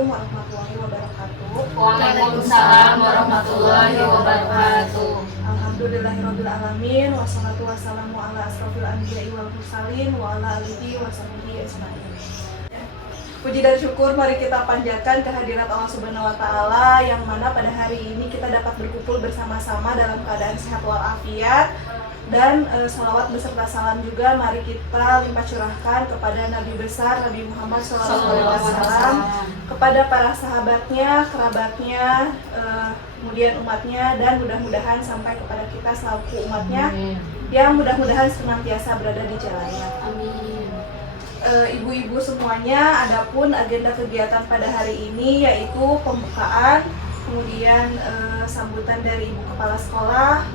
Assalamualaikum warahmatullahi wabarakatuh. Waalaikumsalam warahmatullahi wabarakatuh. Alhamdulillahirabbil alamin wassalatu wassalamu ala asrofil anbiya'i wal mursalin wa ala alihi wasahbihi ajmain. Puji dan syukur mari kita panjatkan kehadirat Allah Subhanahu wa taala yang mana pada hari ini kita dapat berkumpul bersama-sama dalam keadaan sehat walafiat. Dan salawat beserta salam juga mari kita limpah curahkan kepada Nabi besar Nabi Muhammad SAW, kepada para sahabatnya, kerabatnya, kemudian umatnya, dan mudah-mudahan sampai kepada kita selaku umatnya yang mudah-mudahan senantiasa berada di jalannya. Amin. Ibu-ibu semuanya, adapun agenda kegiatan pada hari ini yaitu pembukaan, kemudian sambutan dari Ibu Kepala Sekolah,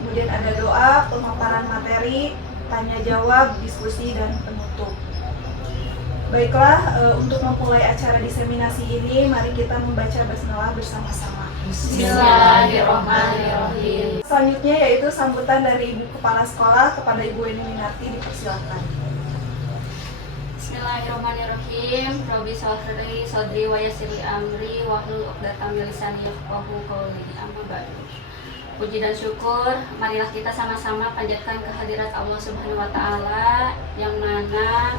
kemudian ada doa, pemaparan materi, tanya jawab, diskusi, dan penutup. Baiklah, untuk memulai acara diseminasi ini, mari kita membaca basmalah bersama-sama. Bismillahirrahmanirrahim. Selanjutnya yaitu sambutan dari Ibu Kepala Sekolah kepada Ibu Eni Minarti, dipersilakan. Bismillahirrahmanirrahim. Rabbi sholli sodri wa yassirli amri wahlul 'uqdatam min lisani yafqahu qawli. Amma ba'du. Puji dan syukur, marilah kita sama-sama panjatkan kehadirat Allah Subhanahu wa taala yang mana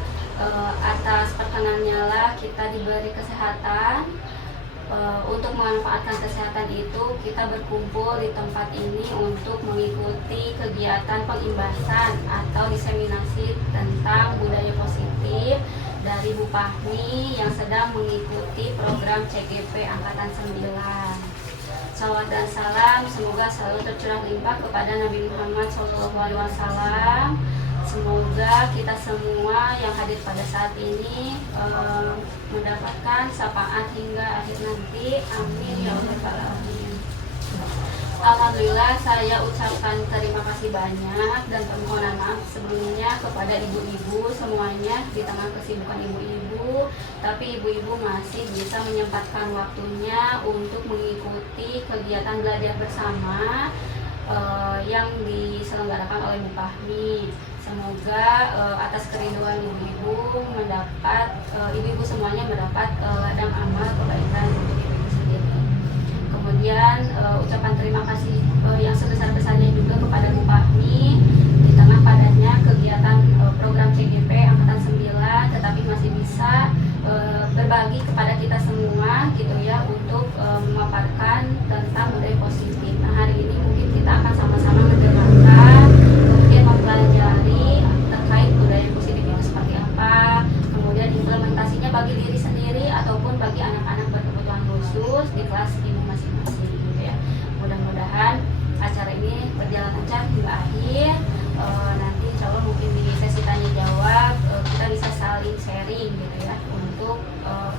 atas perkenannya lah kita diberi kesehatan. Untuk memanfaatkan kesehatan itu kita berkumpul di tempat ini untuk mengikuti kegiatan pengimbasan atau diseminasi tentang budaya positif dari Bu Fahmi yang sedang mengikuti program CGP Angkatan 9. Salawat dan salam semoga selalu tercurah limpah kepada Nabi Muhammad SAW. Semoga kita semua yang hadir pada saat ini mendapatkan syafaat hingga akhir nanti. Amin ya rabbal alamin. Alhamdulillah, saya ucapkan terima kasih banyak dan permohonan maaf sebelumnya kepada ibu-ibu semuanya di tengah kesibukan ibu-ibu, tapi ibu-ibu masih bisa menyempatkan waktunya untuk mengikuti kegiatan belajar bersama yang diselenggarakan oleh Bu Fahmi. Semoga atas kerinduan ibu-ibu ibu-ibu semuanya mendapat ladang amal kebaikan untuk ibu-ibu sendiri. Kemudian ucapan terima kasih yang sebesar-besarnya juga kepada Bu Fahmi di tengah padatnya kegiatan program CGP Angkatan 9, tetapi masih bisa berbagi kepada kita semua gitu ya untuk memaparkan tentang budaya positif. Nah, hari ini mungkin kita akan sama-sama mendengarkan, kemudian mempelajari terkait budaya positif itu seperti apa, kemudian implementasinya bagi diri sendiri ataupun bagi anak-anak berkebutuhan khusus di kelas ibu masing-masing gitu ya. Mudah-mudahan acara ini berjalan lancar hingga akhir. Nanti insya Allah mungkin di sesi tanya jawab kita bisa saling sharing gitu ya untuk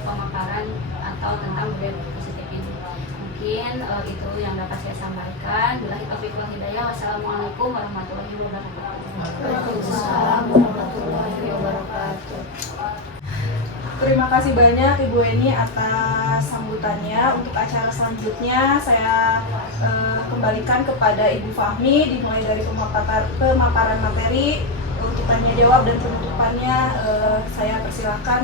pemaparan atau tentang budaya positif ini. Mungkin itu yang dapat saya sampaikan. Billahi taufiq wal hidayah. Wassalamualaikum warahmatullahi wabarakatuh. Waalaikumsalam warahmatullahi wabarakatuh. Terima kasih banyak Ibu Eni atas sambutannya. Untuk acara selanjutnya saya kembalikan kepada Ibu Fahmi, dimulai dari pemaparan materi, untuk tanya jawab dan penutupannya saya persilakan.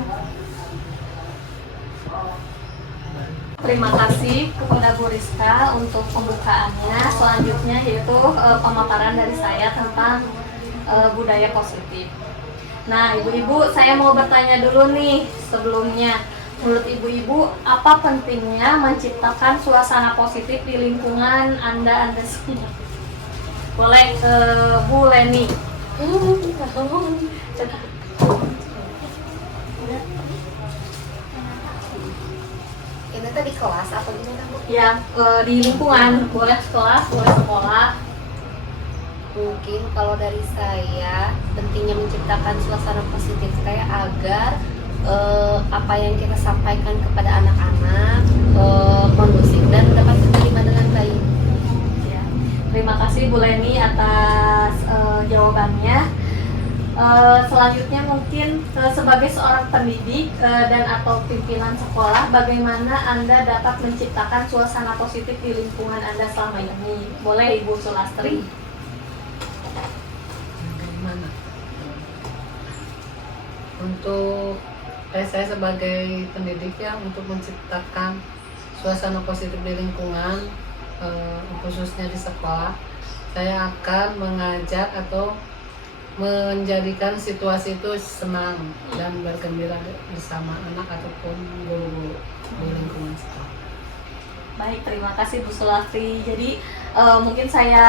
Terima kasih kepada Bu Rizka untuk pembukaannya. Selanjutnya yaitu pemaparan dari saya tentang budaya positif. Nah, ibu-ibu, saya mau bertanya dulu nih sebelumnya. Menurut ibu-ibu, apa pentingnya menciptakan suasana positif di lingkungan Anda semua? Boleh ke Bu Leni. Ini tadi kelas apa gimana Bu? Ya, di lingkungan, boleh kelas, boleh sekolah. Mungkin kalau dari saya pentingnya menciptakan suasana positif kayak agar apa yang kita sampaikan kepada anak-anak kondusif dan dapat diterima dengan baik. Ya. Terima kasih Bu Leni atas jawabannya. Selanjutnya mungkin sebagai seorang pendidik dan atau pimpinan sekolah, bagaimana Anda dapat menciptakan suasana positif di lingkungan Anda selama ini? Boleh Ibu Sulastri. Untuk Saya sebagai pendidik ya, untuk menciptakan suasana positif di lingkungan, khususnya di sekolah, saya akan mengajak atau menjadikan situasi itu senang dan bergembira bersama anak ataupun guru-guru di lingkungan sekolah. Baik, terima kasih Bu Sulastri. Jadi mungkin saya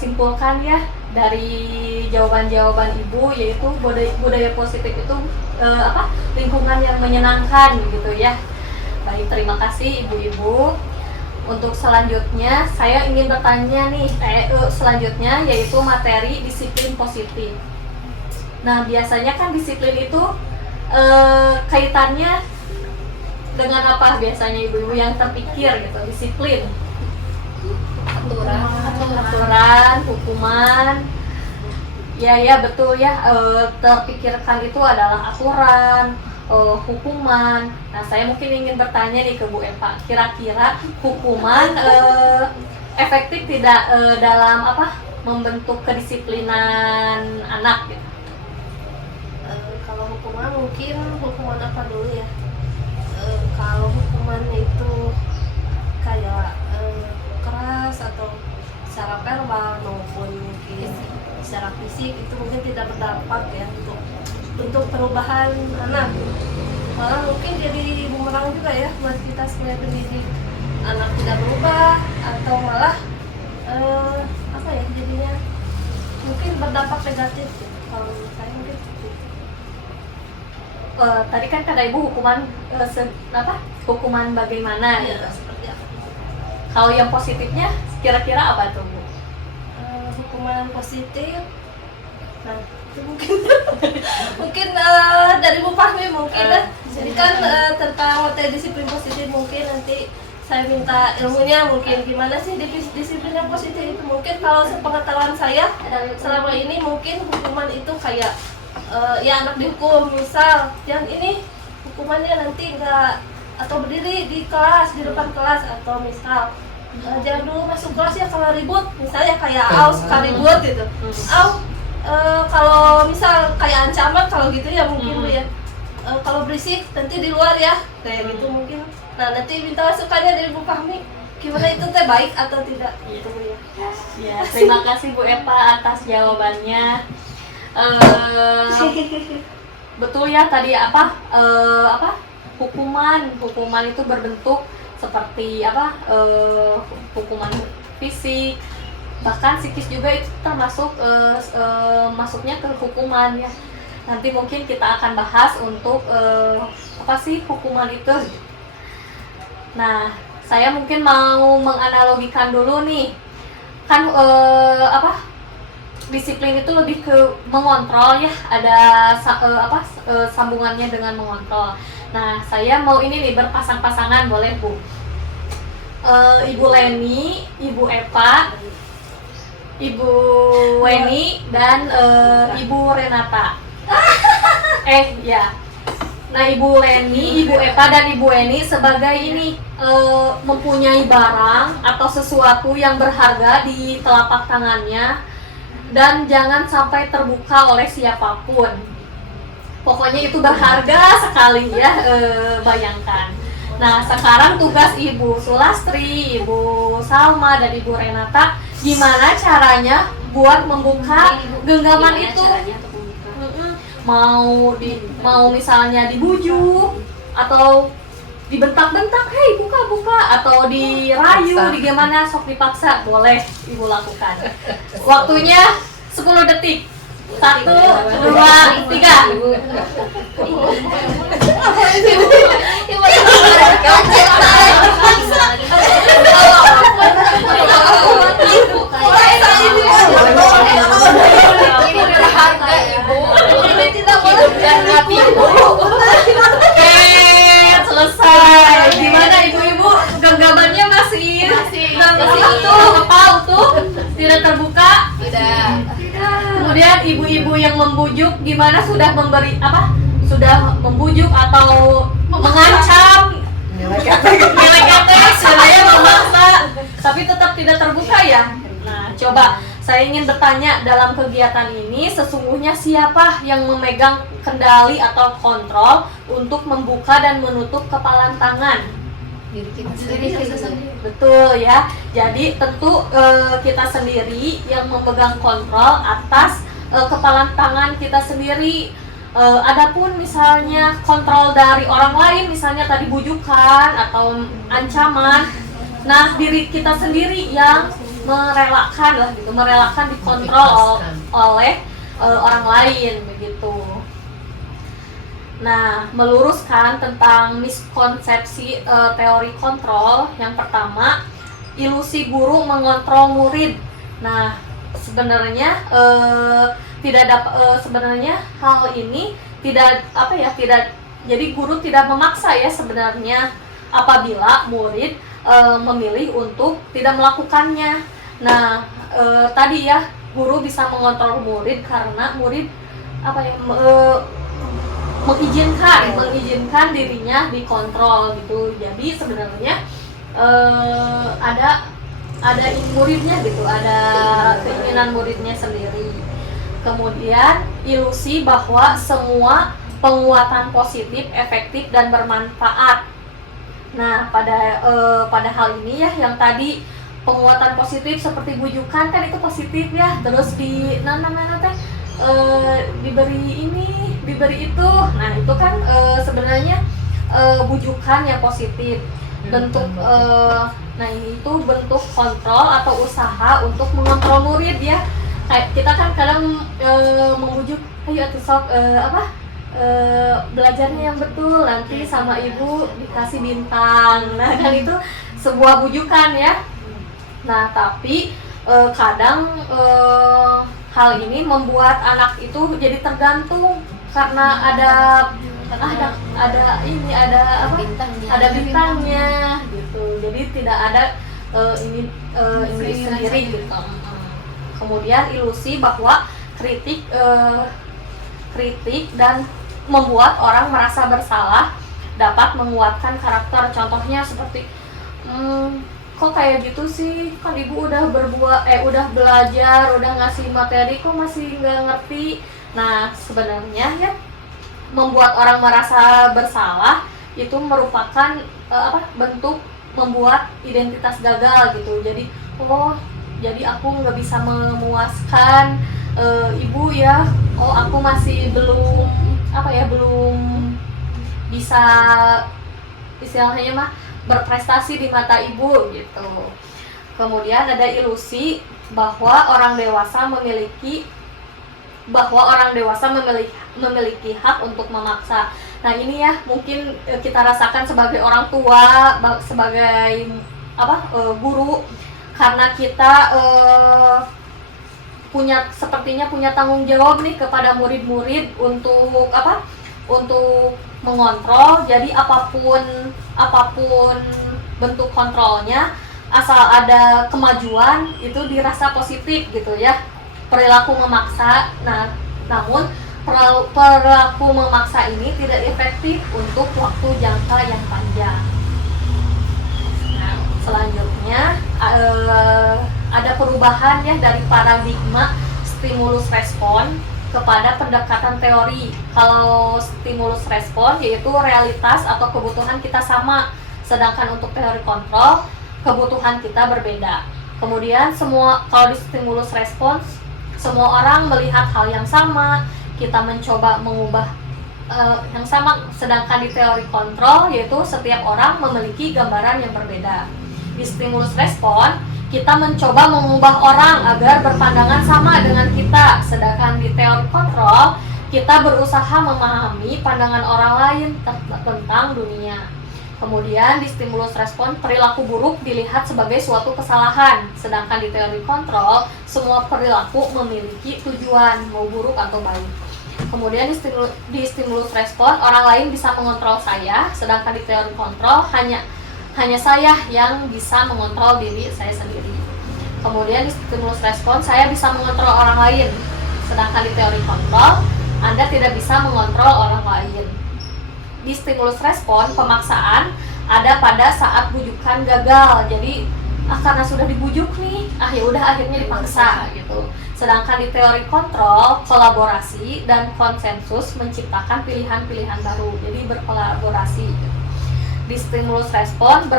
simpulkan ya dari jawaban-jawaban Ibu, yaitu budaya positif itu lingkungan yang menyenangkan gitu ya. Baik, terima kasih Ibu-ibu. Untuk selanjutnya saya ingin bertanya nih, selanjutnya yaitu materi disiplin positif. Nah, biasanya kan disiplin itu kaitannya dengan apa biasanya Ibu-ibu yang terpikir gitu, disiplin? Aturan, hukuman. Ya betul ya, terpikirkan itu adalah aturan, hukuman. Nah, saya mungkin ingin bertanya nih ke Bu Eva, kira-kira hukuman efektif tidak dalam membentuk kedisiplinan anak gitu? Kalau hukuman mungkin hukuman apa dulu ya? Kalau hukumannya itu kayak keras atau secara verbal maupun mungkin secara fisik, itu mungkin tidak berdampak ya untuk perubahan anak. Malah mungkin jadi bumerang juga ya buat kita sebagai pendidik. Anak tidak berubah atau malah jadinya mungkin berdampak negatif. Kalau menurut saya mungkin seperti itu. Tadi kan kata Ibu hukuman hukuman bagaimana Ya, gitu. seperti apa? Kalau yang positifnya kira-kira apa tuh Bu? Hukuman positif, nah itu mungkin mungkin dari Bu Fahmi mungkin jadi kan tentang materi disiplin positif, mungkin nanti saya minta ilmunya mungkin gimana sih disiplin yang positif itu. Mungkin kalau sepengetahuan saya selama ini mungkin hukuman itu kayak ya anak dihukum, misal yang ini hukumannya nanti enggak atau berdiri di kelas, di depan kelas, atau misal jangan dulu masuk kelas ya kalau ribut, misalnya kayak suka ribut gitu. Kalau misal kayak ancaman kalau gitu ya mungkin Bu ya, kalau berisik nanti di luar ya kayak gitu mungkin. Nah, nanti minta masukannya dari Bu Fahmi, gimana itu teh baik atau tidak gitu Bu ya. Ya, terima kasih Bu Eva atas jawabannya. Betul ya tadi hukuman itu berbentuk seperti hukuman fisik, bahkan psikis juga itu termasuk masuknya ke hukuman ya. Nanti mungkin kita akan bahas untuk apa sih hukuman itu. Nah, saya mungkin mau menganalogikan dulu nih, kan disiplin itu lebih ke mengontrol ya, ada sambungannya dengan mengontrol. Nah, saya mau ini nih berpasang-pasangan, boleh Bu? Ibu Leni, Ibu Eva, Ibu Weni, dan Ibu Renata. Ya. Nah, Ibu Leni, Ibu Eva, dan Ibu Weni sebagai ini mempunyai barang atau sesuatu yang berharga di telapak tangannya dan jangan sampai terbuka oleh siapapun. Pokoknya itu berharga sekali ya, bayangkan. Nah, sekarang tugas Ibu Sulastri, Ibu Salma, dan Ibu Renata, gimana caranya buat membuka genggaman itu? Mau misalnya dibujuk atau dibentak-bentak, hei buka, atau dirayu, gimana, sok dipaksa, boleh Ibu lakukan. Waktunya 10 detik. 1, 2, 3. Selesai. Gimana ibu-ibu? Genggamannya masih utuh? Tidak terbuka? Tidak. Kemudian ibu-ibu yang membujuk gimana, sudah memberi sudah membujuk atau mengancam, nilai saya memaksa, tapi tetap tidak terbuka ya. Nah, coba saya saya ingin bertanya, dalam kegiatan ini sesungguhnya siapa yang memegang kendali atau kontrol untuk membuka dan menutup kepalan tangan? Diri kita Diri sendiri. kita sendiri. Betul ya. Jadi tentu kita sendiri yang memegang kontrol atas kepalan tangan kita sendiri. Adapun misalnya kontrol dari orang lain, misalnya tadi bujukan atau ancaman, nah diri kita sendiri yang merelakan lah gitu, merelakan dikontrol oleh orang lain begitu. Nah, meluruskan tentang miskonsepsi teori kontrol, yang pertama, ilusi guru mengontrol murid. Nah, sebenarnya sebenarnya hal ini tidak jadi guru tidak memaksa ya sebenarnya apabila murid memilih untuk tidak melakukannya. Nah, tadi ya guru bisa mengontrol murid karena murid mengizinkan dirinya dikontrol gitu. Jadi sebenarnya ada muridnya gitu, ada keinginan muridnya sendiri. Kemudian ilusi bahwa semua penguatan positif, efektif dan bermanfaat. Nah, pada hal ini ya yang tadi penguatan positif seperti bujukan kan itu positif ya. Terus diberi ini, diberi itu. Nah, itu kan sebenarnya bujukan yang positif. Bentuk nah ini itu bentuk kontrol atau usaha untuk mengontrol murid ya. Kayak kita kan kadang membujuk, ayo atuh sok belajarnya yang betul, nanti sama ibu dikasih bintang. Nah, kan itu sebuah bujukan ya. Nah, tapi kadang hal ini membuat anak itu jadi tergantung karena ada bintangnya gitu. Jadi tidak ada ini sendiri gitu. Kemudian ilusi bahwa kritik dan membuat orang merasa bersalah dapat menguatkan karakter. Contohnya seperti kok kayak gitu sih, kan ibu udah udah belajar, udah ngasih materi kok masih nggak ngerti. Nah, sebenarnya ya membuat orang merasa bersalah itu merupakan bentuk membuat identitas gagal gitu. Jadi jadi aku nggak bisa memuaskan ibu ya, aku masih belum bisa istilahnya mah berprestasi di mata ibu gitu. Kemudian ada ilusi bahwa orang dewasa memiliki hak untuk memaksa. Nah, ini ya mungkin kita rasakan sebagai orang tua, sebagai guru, karena kita sepertinya punya tanggung jawab nih kepada murid-murid untuk mengontrol. Jadi apapun bentuk kontrolnya, asal ada kemajuan itu dirasa positif gitu ya. Perilaku memaksa, namun perilaku memaksa ini tidak efektif untuk waktu jangka yang panjang. Nah, selanjutnya ada perubahan ya dari paradigma stimulus respon kepada pendekatan teori. Kalau stimulus respon yaitu realitas atau kebutuhan kita sama, sedangkan untuk teori kontrol kebutuhan kita berbeda. Kemudian kalau di stimulus respons semua orang melihat hal yang sama, kita mencoba mengubah yang sama, sedangkan di teori kontrol yaitu setiap orang memiliki gambaran yang berbeda. Di stimulus respon kita mencoba mengubah orang agar berpandangan sama dengan kita, sedangkan di teori kontrol kita berusaha memahami pandangan orang lain tentang dunia. Kemudian di stimulus respon perilaku buruk dilihat sebagai suatu kesalahan, sedangkan di teori kontrol semua perilaku memiliki tujuan, mau buruk atau baik. Kemudian di stimulus respon orang lain bisa mengontrol saya, sedangkan di teori kontrol hanya saya yang bisa mengontrol diri saya sendiri. Kemudian di stimulus respon saya bisa mengontrol orang lain, sedangkan di teori kontrol Anda tidak bisa mengontrol orang lain. Di stimulus respon pemaksaan ada pada saat bujukan gagal. Jadi karena sudah dibujuk nih, ya udah akhirnya dipaksa gitu. Sedangkan di teori kontrol, kolaborasi dan konsensus menciptakan pilihan-pilihan baru. Jadi berkolaborasi gitu. Di stimulus respon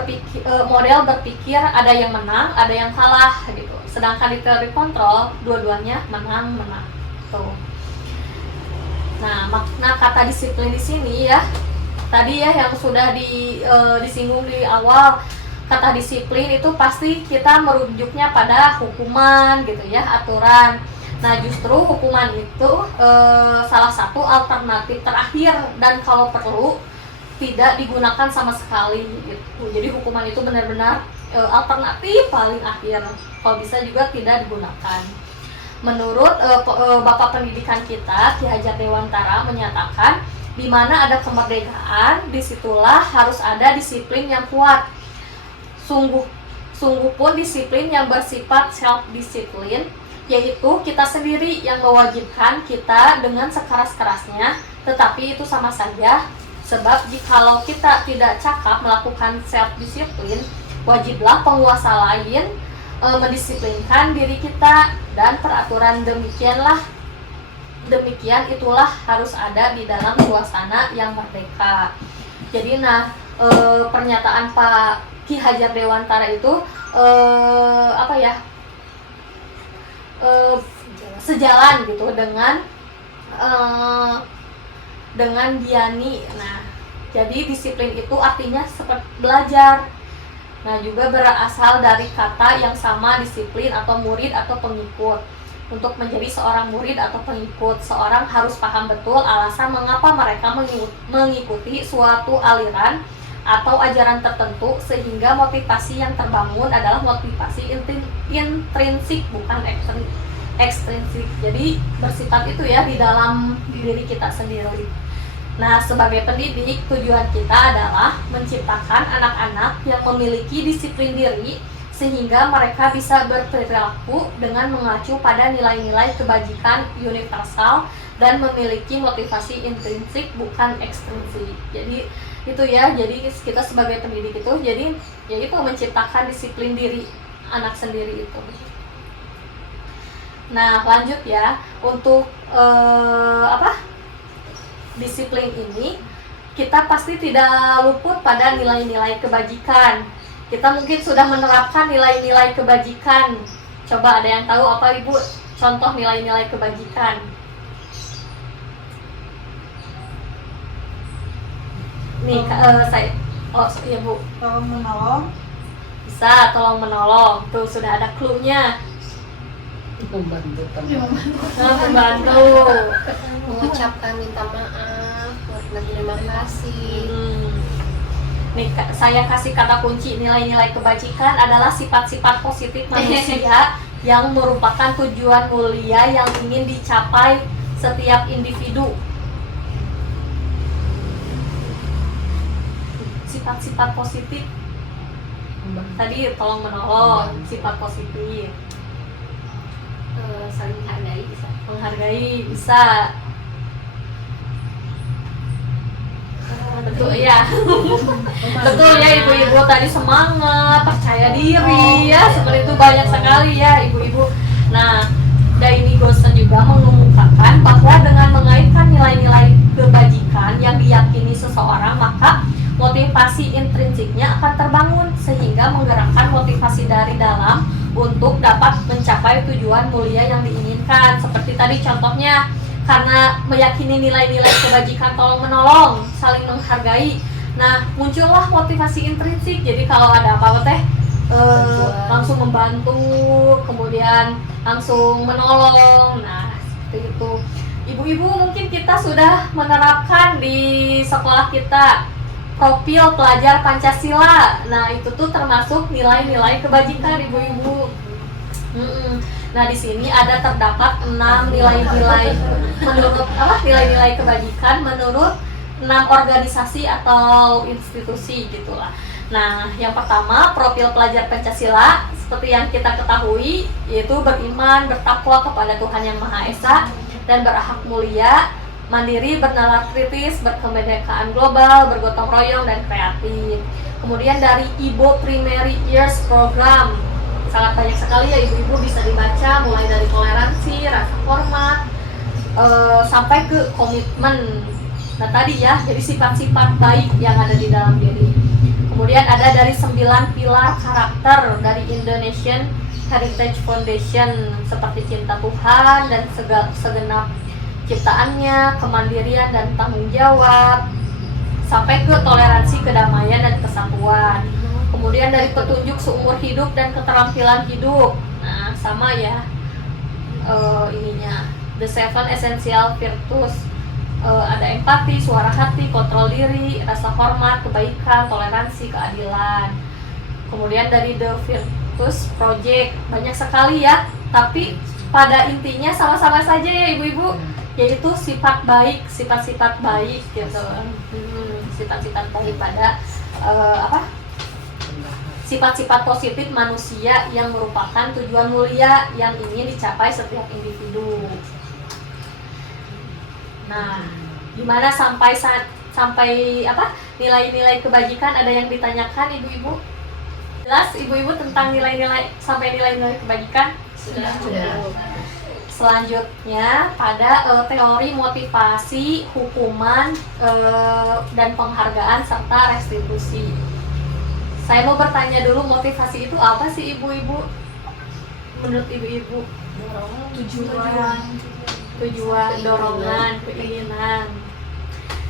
model berpikir ada yang menang, ada yang kalah gitu. Sedangkan di teori kontrol dua-duanya menang-menang. Tuh. Nah, makna kata disiplin di sini ya. Tadi ya yang sudah disinggung di awal, kata disiplin itu pasti kita merujuknya pada hukuman gitu ya, aturan. Nah, justru hukuman itu salah satu alternatif terakhir dan kalau perlu tidak digunakan sama sekali gitu. Jadi hukuman itu benar-benar alternatif paling akhir. Kalau bisa juga tidak digunakan. Menurut Bapak Pendidikan kita, Ki Hajar Dewantara menyatakan di mana ada kemerdekaan, disitulah harus ada disiplin yang kuat. Sungguh pun disiplin yang bersifat self-disiplin, yaitu kita sendiri yang mewajibkan kita dengan sekeras-kerasnya, tetapi itu sama saja, sebab jikalau kita tidak cakap melakukan self-disiplin, wajiblah penguasa lain mendisiplinkan diri kita, dan peraturan demikian itulah harus ada di dalam suasana yang merdeka. Jadi pernyataan Pak Ki Hajar Dewantara itu sejalan gitu dengan Diani. Nah, jadi disiplin itu artinya seperti belajar. Nah, juga berasal dari kata yang sama, disiplin atau murid atau pengikut. Untuk menjadi seorang murid atau pengikut, seorang harus paham betul alasan mengapa mereka mengikuti suatu aliran atau ajaran tertentu, sehingga motivasi yang terbangun adalah motivasi intrinsik bukan ekstrinsik. Jadi bersifat itu ya di dalam diri kita sendiri. Nah, sebagai pendidik, tujuan kita adalah menciptakan anak-anak yang memiliki disiplin diri sehingga mereka bisa berperilaku dengan mengacu pada nilai-nilai kebajikan universal dan memiliki motivasi intrinsik bukan ekstrinsik. Jadi itu ya, jadi kita sebagai pendidik itu jadi yaitu menciptakan disiplin diri anak sendiri itu. Nah, lanjut ya, untuk disiplin ini kita pasti tidak luput pada nilai-nilai kebajikan. Kita mungkin sudah menerapkan nilai-nilai kebajikan. Coba ada yang tahu apa Ibu contoh nilai-nilai kebajikan? Nih, iya Bu. Tolong menolong. Bisa, tolong menolong. Tuh sudah ada clue-nya. Membantu Membantu. Mengucapkan minta maaf, berterima kasih. Nih, saya kasih kata kunci nilai-nilai kebajikan adalah sifat-sifat positif manusia yang merupakan tujuan mulia yang ingin dicapai setiap individu. Sifat-sifat positif tadi tolong menolong, sifat positif. Saling menghargai bisa. Menghargai bisa. Betul ya. Betul ya ibu-ibu, tadi semangat, percaya diri ya, seperti itu banyak sekali ya ibu-ibu. Nah, Daini Gosen juga mengumumkan bahwa dengan mengaitkan nilai-nilai kebajikan yang diyakini seseorang, maka motivasi intrinsiknya akan terbangun sehingga menggerakkan motivasi dari dalam untuk dapat mencapai tujuan mulia yang diinginkan. Seperti tadi contohnya, karena meyakini nilai-nilai kebajikan tolong menolong, saling menghargai. Nah, muncullah motivasi intrinsik. Jadi kalau ada apa-apa teh langsung membantu, kemudian langsung menolong. Nah, seperti itu. Ibu-ibu mungkin kita sudah menerapkan di sekolah kita profil pelajar Pancasila. Nah, itu tuh termasuk nilai-nilai kebajikan ibu-ibu. Nah, di sini ada terdapat 6 nilai-nilai menurut nilai-nilai kebajikan menurut 6 organisasi atau institusi gitulah. Nah, yang pertama profil pelajar Pancasila seperti yang kita ketahui yaitu beriman, bertakwa kepada Tuhan Yang Maha Esa dan berakhlak mulia, mandiri, bernalar kritis, berkemerdekaan global, bergotong royong dan kreatif. Kemudian dari IBO Primary Years Program, sangat banyak sekali ya ibu-ibu, bisa dibaca mulai dari toleransi, rasa hormat, sampai ke komitmen. Nah tadi ya, jadi sifat-sifat baik yang ada di dalam diri. Kemudian ada dari 9 pilar karakter dari Indonesian Heritage Foundation, seperti cinta Tuhan dan segenap ciptaannya, kemandirian dan tanggung jawab, sampai ke toleransi, kedamaian dan kesatuan. Kemudian dari petunjuk seumur hidup dan keterampilan hidup. Nah, sama ya ininya. The 7 Essential Virtues. Ada empati, suara hati, kontrol diri, rasa hormat, kebaikan, toleransi, keadilan. Kemudian dari The Virtues Project, banyak sekali ya, tapi pada intinya sama-sama saja ya ibu-ibu, yaitu sifat baik, sifat-sifat baik gitu. Sifat-sifat baik pada sifat-sifat positif manusia yang merupakan tujuan mulia yang ingin dicapai setiap individu. Nah, gimana sampai nilai-nilai kebajikan, ada yang ditanyakan ibu-ibu? Jelas ibu-ibu tentang nilai-nilai sampai nilai-nilai kebajikan? Sudah. Selanjutnya pada teori motivasi, hukuman, dan penghargaan serta restitusi. Saya mau bertanya dulu, motivasi itu apa sih ibu-ibu? Menurut ibu-ibu? Tujuan, dorongan, keinginan.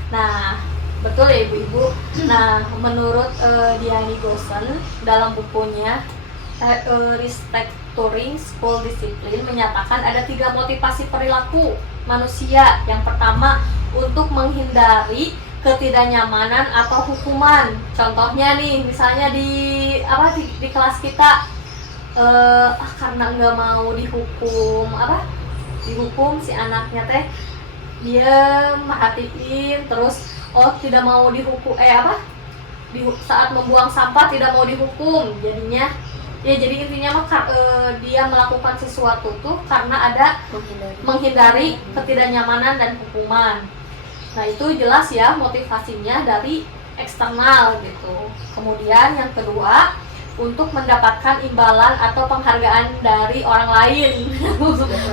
Nah, betul ya ibu-ibu. Nah, menurut Diani Gosen dalam bukunya Restructuring School Discipline menyatakan ada 3 motivasi perilaku manusia. Yang pertama, untuk menghindari ketidaknyamanan atau hukuman. Contohnya nih, misalnya di kelas kita karena nggak mau dihukum si anaknya teh, dia merhatiin terus tidak mau dihukum saat membuang sampah tidak mau dihukum, jadinya ya, jadi intinya dia melakukan sesuatu tuh karena ada menghindari ketidaknyamanan dan hukuman. Nah itu jelas ya motivasinya dari eksternal gitu. Kemudian yang kedua, untuk mendapatkan imbalan atau penghargaan dari orang lain.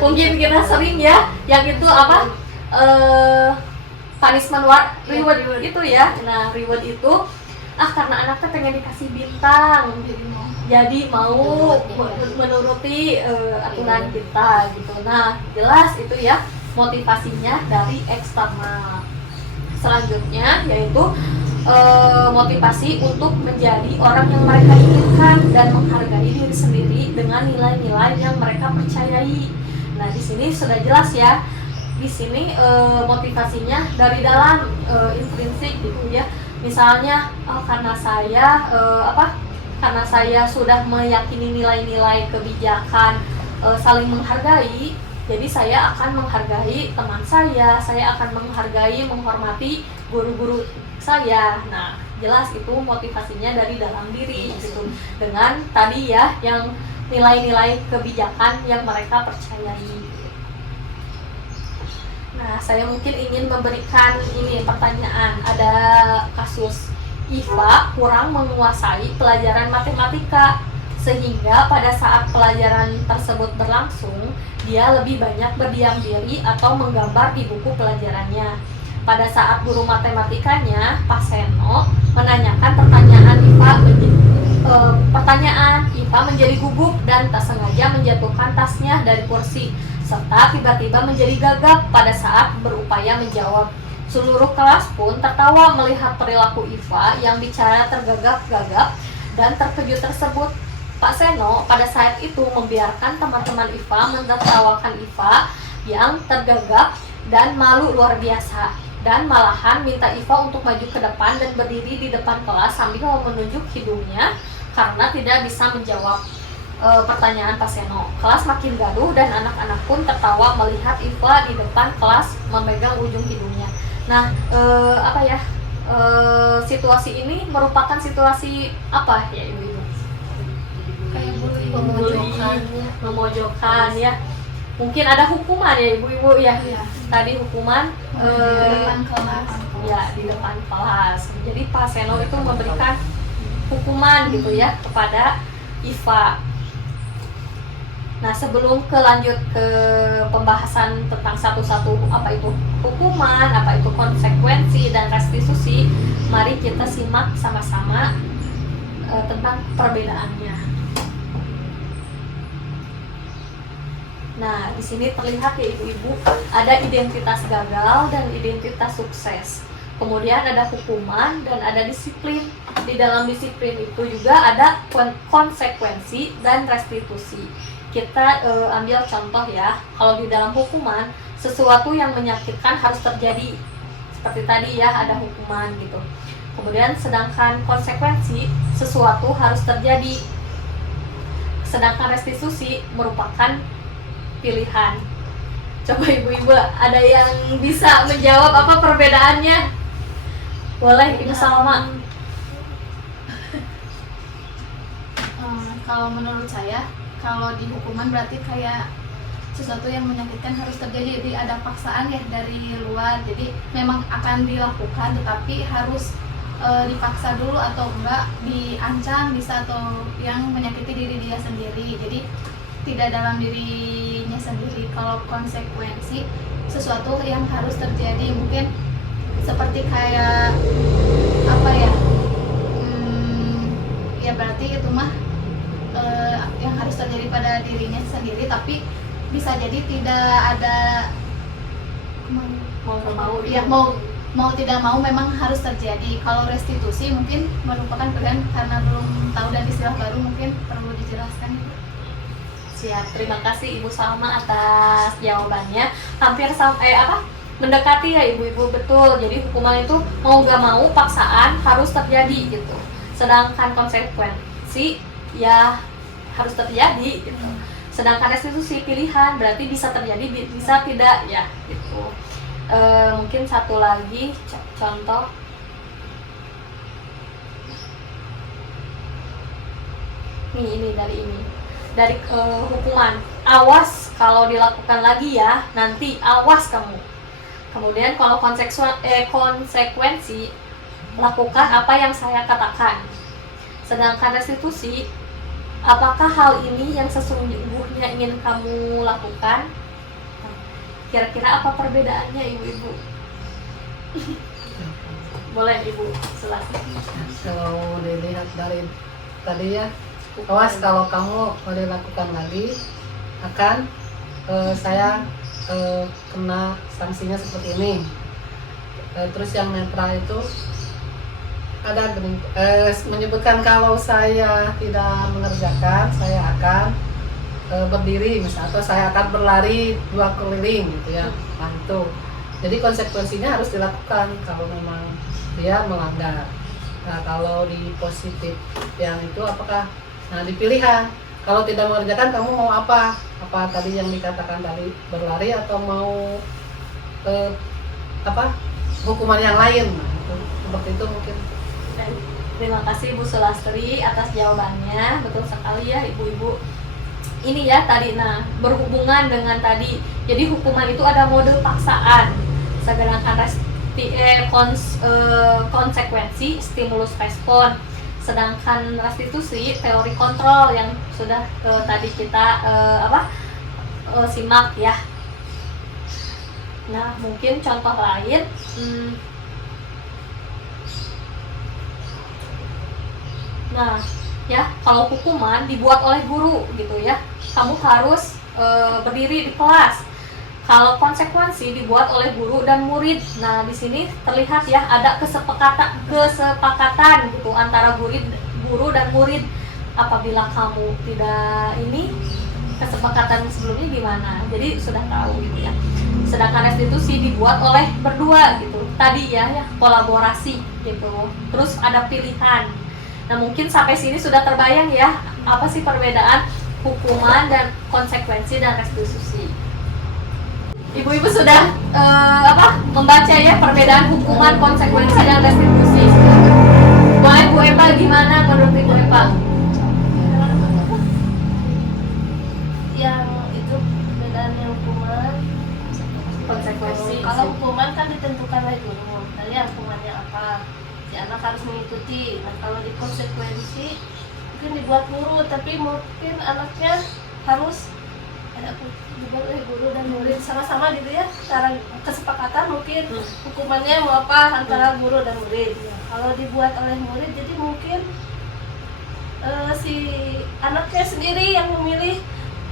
Mungkin kita sering ya yang itu punishment reward itu ya. Nah reward itu karena anaknya pengen dikasih bintang, jadi mau menuruti aturan kita gitu. Nah jelas itu ya motivasinya dari eksternal. Selanjutnya yaitu motivasi untuk menjadi orang yang mereka inginkan dan menghargai diri sendiri dengan nilai-nilai yang mereka percayai. Nah di sini sudah jelas ya. Di sini motivasinya dari dalam, intrinsik gitu ya. Misalnya karena saya sudah meyakini nilai-nilai kebijakan saling menghargai, jadi saya akan menghargai teman saya akan menghargai, menghormati guru-guru saya. Nah, jelas itu motivasinya dari dalam diri gitu. Dengan tadi ya yang nilai-nilai kebijakan yang mereka percayai. Nah, saya mungkin ingin memberikan ini pertanyaan. Ada kasus Iva kurang menguasai pelajaran matematika, sehingga pada saat pelajaran tersebut berlangsung, dia lebih banyak berdiam diri atau menggambar di buku pelajarannya. Pada saat guru matematikanya, Pak Seno, menanyakan pertanyaan, Iva menjadi gugup dan tak sengaja menjatuhkan tasnya dari kursi, serta tiba-tiba menjadi gagap pada saat berupaya menjawab. Seluruh kelas pun tertawa melihat perilaku Iva yang bicara tergagap-gagap dan terkejut tersebut. Pak Seno pada saat itu membiarkan teman-teman Iva menertawakan Iva yang tergagap dan malu luar biasa, dan malahan minta Iva untuk maju ke depan dan berdiri di depan kelas sambil menunjuk hidungnya karena tidak bisa menjawab pertanyaan Pak Seno. Kelas makin gaduh dan anak-anak pun tertawa melihat Iva di depan kelas memegang ujung hidungnya. Nah, situasi ini merupakan situasi apa ya ibu-ibu? Kayak memojokkan ya. Mungkin ada hukuman ya ibu-ibu ya. Tadi hukuman di depan kelas. Ya, di depan kelas. Jadi Pak Seno itu memberikan hukuman gitu ya kepada Iva. Nah, sebelum lanjut ke pembahasan tentang satu-satu apa itu hukuman, apa itu konsekuensi dan restitusi, mari kita simak sama-sama tentang perbedaannya. Nah, di sini terlihat ya ibu-ibu, ada identitas gagal dan identitas sukses. Kemudian ada hukuman dan ada disiplin. Di dalam disiplin itu juga ada konsekuensi dan restitusi. Kita ambil contoh ya, kalau di dalam hukuman, sesuatu yang menyakitkan harus terjadi. Seperti tadi ya, ada hukuman gitu. Kemudian sedangkan konsekuensi, sesuatu harus terjadi. Sedangkan restitusi merupakan pilihan. Coba ibu-ibu ada yang bisa menjawab apa perbedaannya? Boleh Ibu Salma. Kalau menurut saya, kalau di hukuman berarti kayak sesuatu yang menyakitkan harus terjadi, jadi ada paksaan ya dari luar, jadi memang akan dilakukan tetapi harus dipaksa dulu atau enggak diancam bisa, atau yang menyakiti diri dia sendiri, jadi tidak dalam dirinya sendiri. Kalau konsekuensi sesuatu yang harus terjadi, mungkin seperti kayak apa ya, ya berarti itu mah yang harus terjadi pada dirinya sendiri, tapi bisa jadi tidak ada mau tidak mau memang harus terjadi. Kalau restitusi mungkin merupakan pilihan karena belum tahu dan istilah baru, mungkin perlu dijelaskan. Siap, terima kasih Ibu Salma atas jawabannya. Hampir sampai mendekati ya ibu-ibu, betul. Jadi hukuman itu mau gak mau paksaan harus terjadi gitu. Sedangkan konsekuensi ya harus terjadi gitu. Sedangkan restitusi pilihan, berarti bisa terjadi bisa tidak ya gitu. Mungkin satu lagi contoh. Ini dari hukuman, awas kalau dilakukan lagi ya, nanti awas kamu. Kemudian kalau konsekuensi, lakukan apa yang saya katakan. Sedangkan restitusi, apakah hal ini yang sesungguhnya ingin kamu lakukan? Kira-kira apa perbedaannya ibu-ibu? Boleh Ibu silakan. Kalau dilihat dari tadi ya, awas kalau kamu mau dilakukan lagi akan saya kena sanksinya seperti ini. Terus yang netral itu ada menyebutkan kalau saya tidak mengerjakan, saya akan berdiri misalnya, atau saya akan berlari 2 keliling gitu ya. Nah itu, jadi konsekuensinya harus dilakukan kalau memang dia melanggar. Nah kalau di positif yang itu apakah, nah di pilihan, kalau tidak mengerjakan kamu mau apa tadi yang dikatakan tadi, berlari atau mau hukuman yang lain. Nah, itu, seperti itu mungkin. Terima kasih Bu Sulastri atas jawabannya, betul sekali ya ibu-ibu. Ini ya tadi, nah berhubungan dengan tadi, jadi hukuman itu ada mode paksaan, sedangkan konsekuensi stimulus respon, sedangkan restitusi teori kontrol yang sudah tadi kita simak ya. Nah mungkin contoh lain, nah ya kalau hukuman dibuat oleh guru gitu ya, kamu harus berdiri di kelas. Kalau konsekuensi dibuat oleh guru dan murid. Nah di sini terlihat ya ada kesepakatan gitu antara guru dan murid. Apabila kamu tidak ini, kesepakatan sebelumnya gimana, jadi sudah tahu gitu ya. Sedangkan restitusi dibuat oleh berdua gitu tadi ya kolaborasi gitu, terus ada pilihan. Nah mungkin sampai sini sudah terbayang ya apa sih perbedaan hukuman dan konsekuensi dan restitusi. Ibu-ibu sudah membaca ya perbedaan hukuman, konsekuensi dan restitusi. Boleh Bu Epa, gimana menurut Ibu Epa? Yang itu perbedaannya hukuman, Konsekuensi. kalau hukuman kan ditentukan oleh guru, tadi hukumannya apa. si anak harus mengikuti. Nah kalau di konsekuensi mungkin dibuat guru, tapi mungkin anaknya harus ada dibuat oleh guru dan murid sama-sama gitu ya, cara kesepakatan mungkin hukumannya mau apa antara guru dan murid. Kalau dibuat oleh murid jadi mungkin si anaknya sendiri yang memilih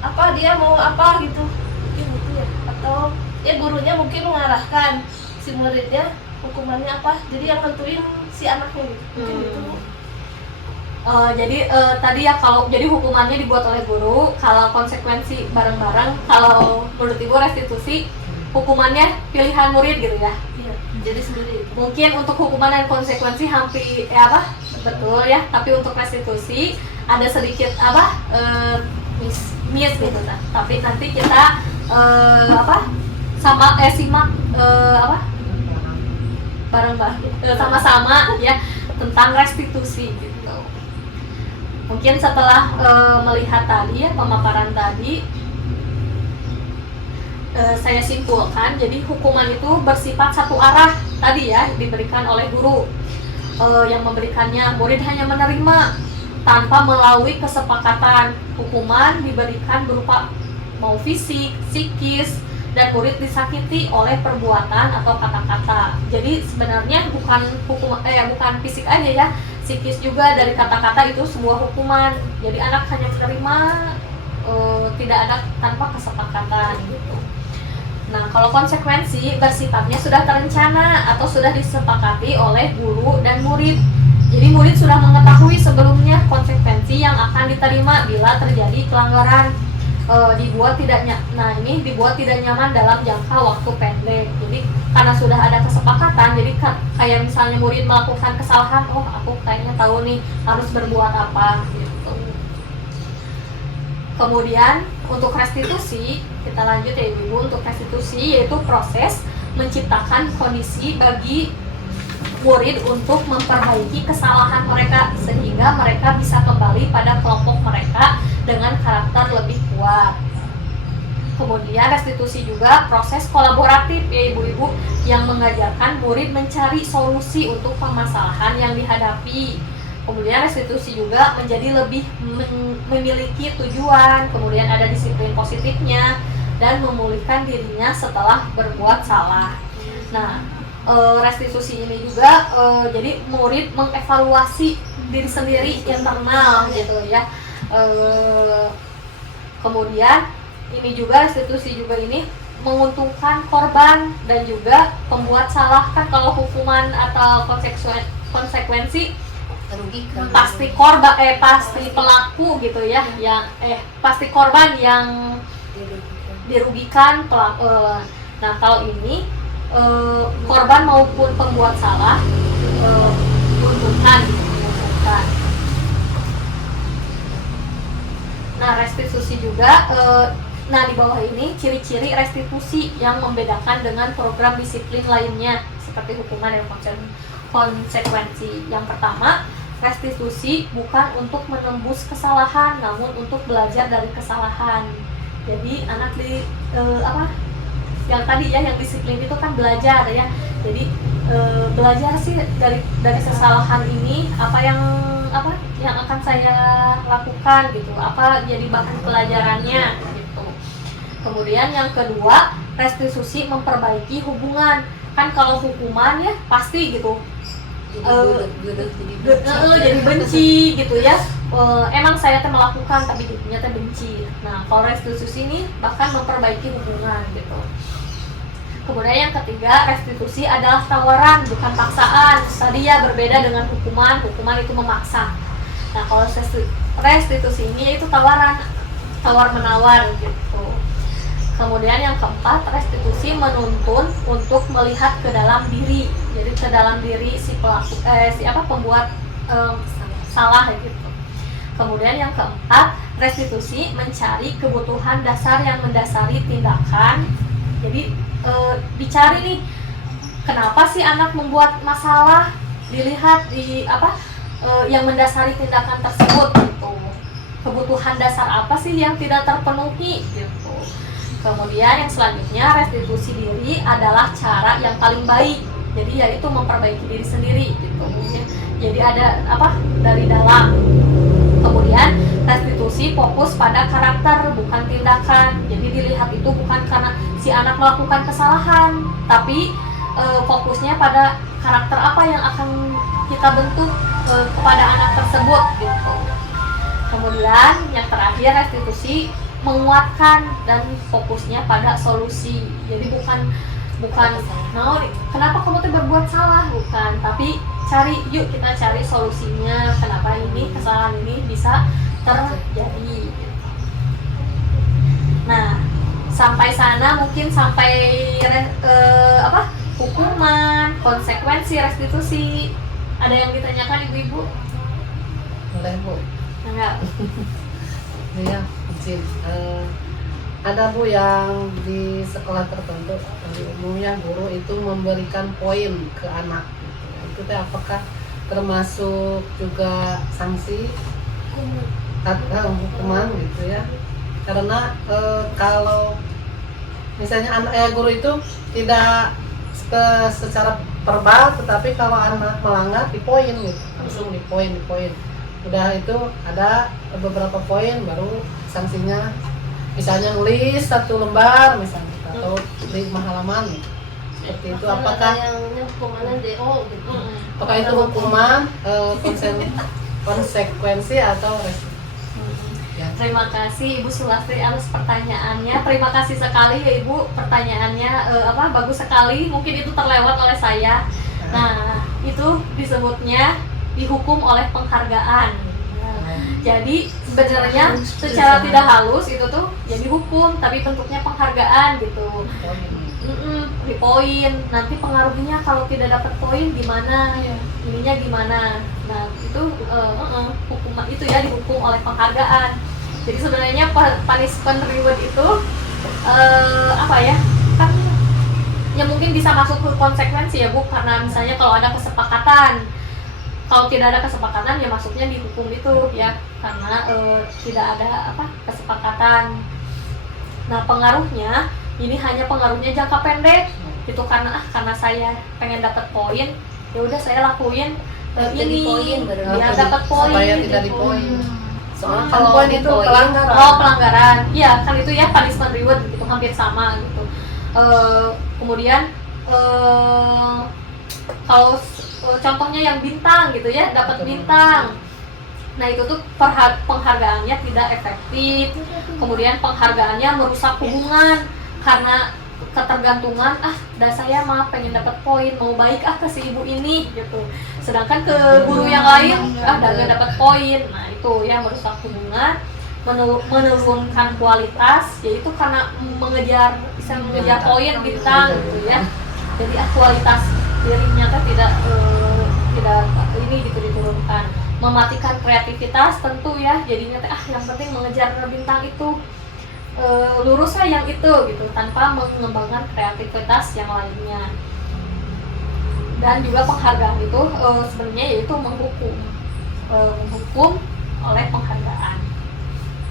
apa dia mau apa gitu, mungkin gitu ya, atau ya gurunya mungkin mengarahkan si muridnya hukumannya apa, jadi yang nentuin si anaknya gitu, mungkin gitu. Jadi tadi ya kalau jadi hukumannya dibuat oleh guru, kalau konsekuensi bareng-bareng, kalau menurut Ibu restitusi hukumannya pilihan murid gitu ya. Iya, jadi sendiri. Mungkin untuk hukuman dan konsekuensi hampir betul ya, tapi untuk restitusi ada sedikit miss gitu kan. Tapi nanti kita simak bareng-bareng sama-sama ya tentang restitusi gitu. Mungkin setelah melihat tadi ya pemaparan tadi, saya simpulkan jadi hukuman itu bersifat satu arah tadi ya, diberikan oleh guru. Yang memberikannya murid hanya menerima tanpa melalui kesepakatan. Hukuman diberikan berupa mau fisik, psikis, dan murid disakiti oleh perbuatan atau kata-kata. Jadi sebenarnya bukan fisik aja ya, psikis juga, dari kata-kata itu sebuah hukuman. Jadi anak hanya menerima, tidak ada tanpa kesepakatan gitu. Nah, kalau konsekuensi bersifatnya sudah terencana atau sudah disepakati oleh guru dan murid. Jadi murid sudah mengetahui sebelumnya konsekuensi yang akan diterima bila terjadi pelanggaran. Dibuat tidak nyaman dalam jangka waktu pendek. Jadi karena sudah ada kesepakatan, jadi kayak misalnya murid melakukan kesalahan, oh aku kayaknya tahu nih harus berbuat apa gitu. Kemudian untuk restitusi, kita lanjut ya Ibu. Untuk restitusi yaitu proses menciptakan kondisi bagi murid untuk memperbaiki kesalahan mereka sehingga mereka bisa kembali pada kelompok mereka dengan karakter lebih kuat. Kemudian restitusi juga proses kolaboratif ya Ibu-ibu, yang mengajarkan murid mencari solusi untuk permasalahan yang dihadapi. Kemudian restitusi juga menjadi lebih memiliki tujuan, kemudian ada disiplin positifnya dan memulihkan dirinya setelah berbuat salah. Nah, restitusi ini juga jadi murid mengevaluasi diri sendiri internal gitu ya. Kemudian ini juga restitusi juga ini menguntungkan korban dan juga pembuat salah. Kan kalau hukuman atau konsekuensi pasti pelaku gitu ya, yang pasti korban yang dirugikan pelaku. Nah kalau ini korban maupun pembuat salah diuntungkan. Nah restitusi juga, di bawah ini ciri-ciri restitusi yang membedakan dengan program disiplin lainnya seperti hukuman dan konsekuensi. Yang pertama, restitusi bukan untuk menembus kesalahan, namun untuk belajar dari kesalahan. Jadi anak yang tadi ya, yang disiplin itu kan belajar ya. Jadi belajar sih dari kesalahan ini apa yang akan saya lakukan gitu, apa jadi bahan pelajarannya gitu. Kemudian yang kedua, restitusi memperbaiki hubungan. Kan kalau hukuman ya pasti gitu jadi benci gitu ya, emang saya melakukan tapi jadinya benci. Nah kalau restitusi ini bahkan memperbaiki hubungan gitu. Kemudian yang ketiga, restitusi adalah tawaran bukan paksaan. Tadi ya berbeda dengan hukuman itu memaksa. Nah kalau restitusi ini itu tawaran, tawar menawar gitu. Kemudian yang keempat, restitusi menuntun untuk melihat ke dalam diri. Jadi ke dalam diri si pelaku pembuat salah gitu. Kemudian yang keempat, restitusi mencari kebutuhan dasar yang mendasari tindakan. Jadi dicari nih, kenapa sih anak membuat masalah, dilihat yang mendasari tindakan tersebut gitu. Kebutuhan dasar apa sih yang tidak terpenuhi gitu. Kemudian yang selanjutnya, restitusi diri adalah cara yang paling baik. Jadi ya itu memperbaiki diri sendiri gitu ya. Jadi ada apa dari dalam. Kemudian restitusi fokus pada karakter bukan tindakan. Jadi dilihat itu bukan karena si anak melakukan kesalahan, tapi fokusnya pada karakter apa yang akan kita bentuk kepada anak tersebut gitu. Kemudian yang terakhir restitusi menguatkan dan fokusnya pada solusi. Jadi bukan no, kenapa kamu tuh berbuat salah, bukan, tapi yuk kita cari solusinya, kenapa ini kesalahan ini bisa terjadi. Nah, sampai sana mungkin sampai hukuman, konsekuensi, restitusi. Ada yang ditanyakan ibu-ibu? Boleh Bu. Enggak. Iya, izin. Ada Bu yang di sekolah tertentu, umumnya guru itu memberikan poin ke anak. Itu teh apakah termasuk juga sanksi atau hukuman gitu ya? Karena kalau misalnya guru itu tidak secara verbal, tetapi kalau anak melanggar di poin gitu, langsung di poin. Udah itu ada beberapa poin baru sanksinya, misalnya nulis 1 lembar misalnya atau 5 halaman gitu. Seperti itu. Apakah hukumannya DO gitu. apakah itu hukuman, konsekuensi atau restitusi? Ya. Terima kasih Ibu Sulastri atas pertanyaannya. Terima kasih sekali ya Ibu, pertanyaannya bagus sekali. Mungkin itu terlewat oleh saya. Nah, itu disebutnya dihukum oleh penghargaan. Jadi sebenarnya secara tidak halus itu tuh jadi hukum, tapi bentuknya penghargaan gitu. Di poin, nanti pengaruhnya kalau tidak dapat poin gimana, ininya gimana. Nah itu hukuman itu ya dihukum oleh penghargaan. Jadi sebenarnya punishment reward itu kan ya mungkin bisa masuk ke konsekuensi ya Bu, karena misalnya kalau ada kesepakatan, kalau tidak ada kesepakatan ya masuknya dihukum itu ya, karena tidak ada kesepakatan. Nah pengaruhnya ini hanya pengaruhnya jangka pendek itu, karena saya pengen dapat poin, ya udah saya lakuin ini poin, biar dapat poin supaya gitu. tidak di poin. Soalnya Kalau poin itu pelanggaran. Pelanggaran, iya kan itu ya punishment reward gitu, hampir sama gitu. Kemudian kalau contohnya yang bintang gitu ya, dapat bintang. Nah itu tuh penghargaannya tidak efektif. Kemudian penghargaannya merusak hubungan karena ketergantungan, dah saya mah pengen dapat poin, mau baik ke si ibu ini gitu. Sedangkan ke guru yang lain dah gak dapat poin. Nah itu ya merusak hubungan, menurunkan kualitas, yaitu karena mengejar poin bintang gitu ya. Jadi kualitas dirinya kan tidak ini gitu diturunkan, mematikan kreativitas tentu ya. Jadinya yang penting mengejar bintang itu, luruslah yang itu gitu, tanpa mengembangkan kreativitas yang lainnya. Dan juga penghargaan itu sebenarnya yaitu menghukum oleh penghargaan.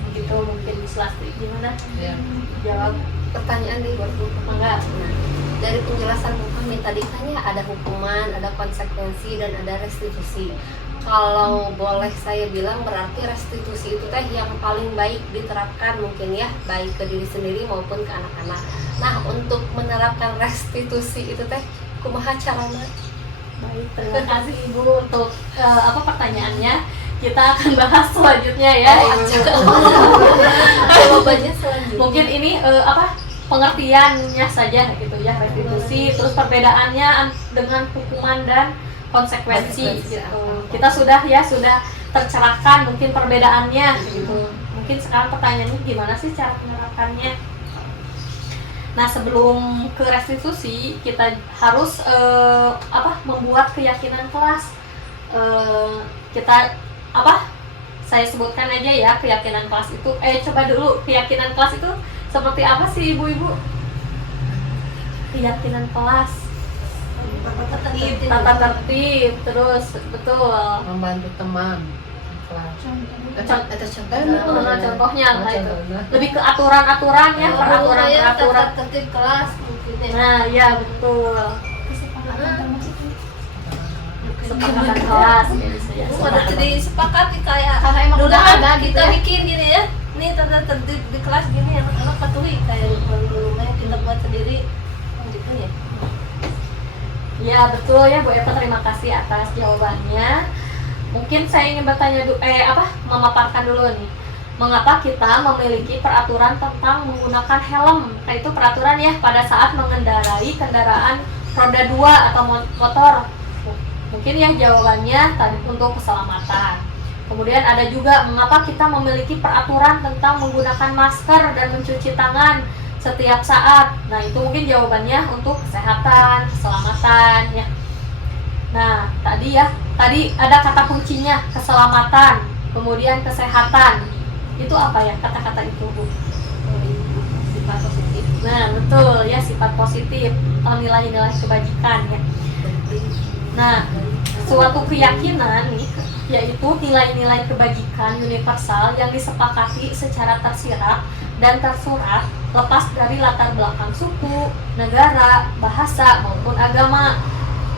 Begitu mungkin Sulastri, gimana? Ya. Jawab Pertanyaan di luar buku. enggak? Dari penjelasan Bu Kami tadi kan ya ada hukuman, ada konsekuensi, dan ada restitusi. Kalau boleh saya bilang berarti restitusi itu teh yang paling baik diterapkan mungkin ya, baik ke diri sendiri maupun ke anak-anak. Nah untuk menerapkan restitusi itu teh kumaha caranya? Baik, terima kasih Ibu untuk pertanyaannya. Kita akan bahas selanjutnya ya. Jawabannya selanjutnya. Mungkin ini pengertiannya saja gitu ya, restitusi, terus perbedaannya dengan hukuman dan konsekuensi gitu. Kita sudah tercerahkan mungkin perbedaannya gitu. Mungkin sekarang pertanyaannya gimana sih cara penerapannya? Nah sebelum ke restitusi kita harus membuat keyakinan kelas. Saya sebutkan aja ya keyakinan kelas itu. Coba dulu keyakinan kelas itu seperti apa sih ibu-ibu? Keyakinan kelas, tata tertib, terus betul. Membantu teman. Contohnya lah itu. Lebih ke aturan-aturan ya, peraturan-peraturan. tertib kelas mungkin ya. Nah, ya betul. Kesepakatan kelas ya bisa ya. Udah jadi sepakati kayak Karena emang dulu udah kan ada gitu kita ya. bikin gini ya, nih tanda tertib di kelas gini anak-anak patuhi kayak dulu main kita buat sendiri gitu ya. Ya betul ya Bu Eva, terima kasih atas jawabannya. Mungkin saya ingin bertanya memaparkan dulu nih. Mengapa kita memiliki peraturan tentang menggunakan helm? Nah, itu peraturan ya pada saat mengendarai kendaraan roda 2 atau motor. Mungkin ya jawabannya tadi untuk keselamatan. Kemudian ada juga mengapa kita memiliki peraturan tentang menggunakan masker dan mencuci tangan setiap saat. Nah, itu mungkin jawabannya untuk kesehatan, keselamatan ya. Nah, tadi ada kata kuncinya keselamatan, kemudian kesehatan. Itu apa ya kata-kata itu, Bu? Sifat positif. Nah, betul ya, sifat positif atau nilai-nilai kebajikan ya. Nah, suatu keyakinan nih yaitu nilai-nilai kebajikan universal yang disepakati secara tersirat dan tersurat lepas dari latar belakang suku, negara, bahasa maupun agama.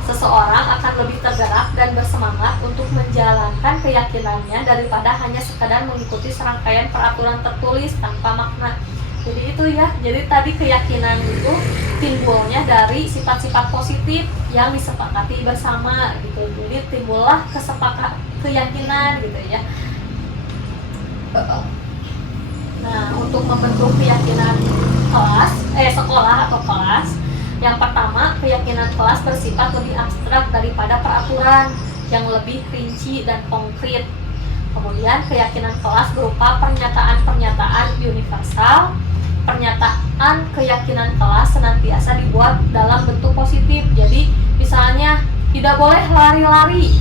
Seseorang akan lebih tergerak dan bersemangat untuk menjalankan keyakinannya daripada hanya sekadar mengikuti serangkaian peraturan tertulis tanpa makna. Jadi itu ya, jadi tadi keyakinan itu timbulnya dari sifat-sifat positif yang disepakati bersama gitu. Jadi timbullah keyakinan gitu ya. Nah, untuk membentuk keyakinan sekolah atau kelas, yang pertama, keyakinan kelas bersifat lebih abstrak daripada peraturan yang lebih rinci dan konkret. Kemudian, keyakinan kelas berupa pernyataan-pernyataan universal. Pernyataan keyakinan kelas senantiasa dibuat dalam bentuk positif. Jadi, misalnya tidak boleh lari-lari.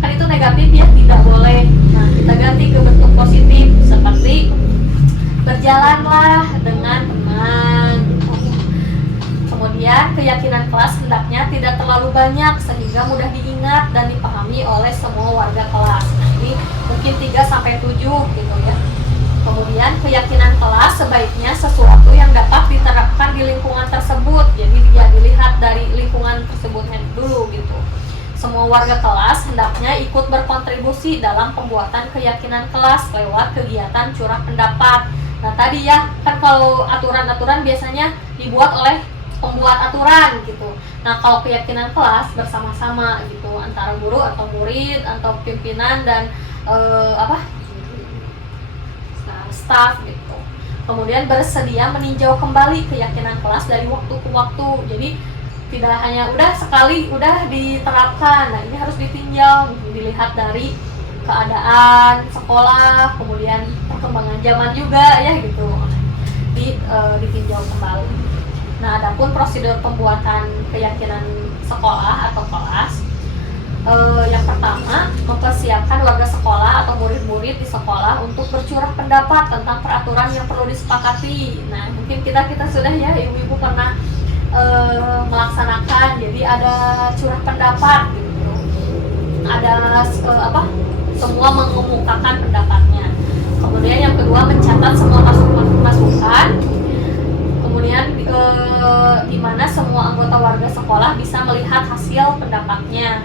Kan itu negatif ya, tidak boleh. Nah, kita ganti ke bentuk positif seperti berjalanlah dengan tenang. Kemudian keyakinan kelas hendaknya tidak terlalu banyak sehingga mudah diingat dan dipahami oleh semua warga kelas. Nah, ini mungkin 3-7 gitu ya. Kemudian keyakinan kelas sebaiknya sesuatu yang dapat diterapkan di lingkungan tersebut. Jadi dia dilihat dari lingkungan tersebutnya dulu gitu. Semua warga kelas hendaknya ikut berkontribusi dalam pembuatan keyakinan kelas lewat kegiatan curah pendapat. Nah, tadi ya, kan kalau aturan-aturan biasanya dibuat oleh pembuat aturan gitu. Nah, kalau keyakinan kelas bersama-sama gitu antara guru atau murid atau pimpinan dan staff gitu. Kemudian bersedia meninjau kembali keyakinan kelas dari waktu ke waktu. Jadi tidak hanya udah sekali udah diterapkan. Nah, ini harus ditinjau, dilihat dari keadaan sekolah, kemudian perkembangan zaman juga ya gitu. Ditinjau kembali. Nah, adapun prosedur pembuatan keyakinan sekolah atau kelas, yang pertama mempersiapkan warga sekolah atau murid-murid di sekolah untuk bercurah pendapat tentang peraturan yang perlu disepakati. Nah, mungkin kita sudah ya, ibu-ibu pernah melaksanakan. Jadi ada curah pendapat gitu. Ada semua mengemukakan pendapatnya. Kemudian yang kedua mencatat semua masukan. Kemudian di mana semua anggota warga sekolah bisa melihat hasil pendapatnya.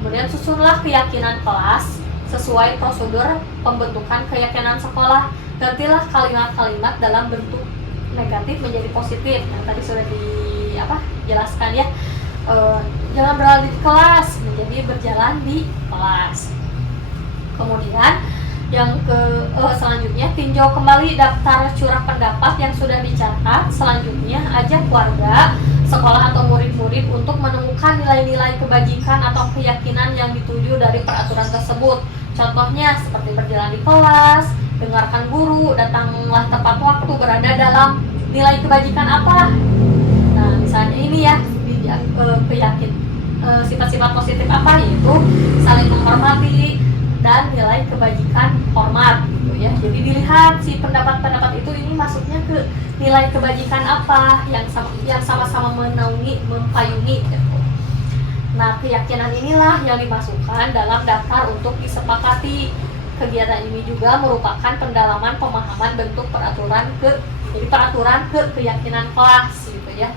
Kemudian susunlah keyakinan kelas sesuai prosedur pembentukan keyakinan sekolah. Gantilah kalimat-kalimat dalam bentuk negatif menjadi positif. Yang tadi sudah dijelaskan ya. Jangan berlari di kelas menjadi berjalan di kelas. Kemudian yang selanjutnya tinjau kembali daftar curah pendapat yang sudah dicatat. Selanjutnya ajak warga sekolah atau murid-murid untuk menemukan nilai-nilai kebajikan atau keyakinan yang dituju dari peraturan tersebut. Contohnya seperti berjalan di kelas, dengarkan guru, datanglah tepat waktu, berada dalam nilai kebajikan apa. Nah, misalnya ini ya, sifat-sifat positif apa, yaitu saling menghormati dan nilai kebajikan hormat gitu ya. Jadi dilihat si pendapat-pendapat itu ini masuknya ke nilai kebajikan apa yang sama-sama menaungi, mempayungi gitu. Nah, keyakinan inilah yang dimasukkan dalam daftar untuk disepakati. Kegiatan ini juga merupakan pendalaman pemahaman bentuk peraturan ke keyakinan kelas gitu ya.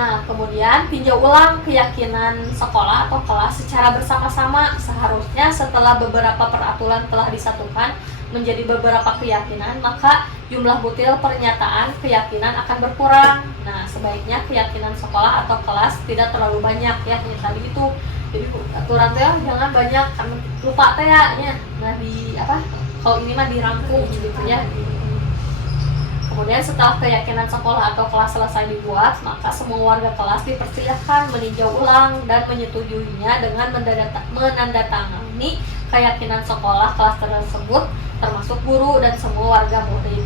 Nah, kemudian tinjau ulang keyakinan sekolah atau kelas secara bersama-sama. Seharusnya setelah beberapa peraturan telah disatukan menjadi beberapa keyakinan, maka jumlah butir pernyataan keyakinan akan berkurang. Nah, sebaiknya keyakinan sekolah atau kelas tidak terlalu banyak ya, yang tadi itu. Jadi aturan teh jangan banyak karena lupa teh ya. Nah, di apa? Kalau ini mah dirangkum gitu ya. Kemudian setelah keyakinan sekolah atau kelas selesai dibuat, maka semua warga kelas dipersilahkan meninjau ulang dan menyetujuinya dengan menandatangani keyakinan sekolah kelas tersebut, termasuk guru dan semua warga murid.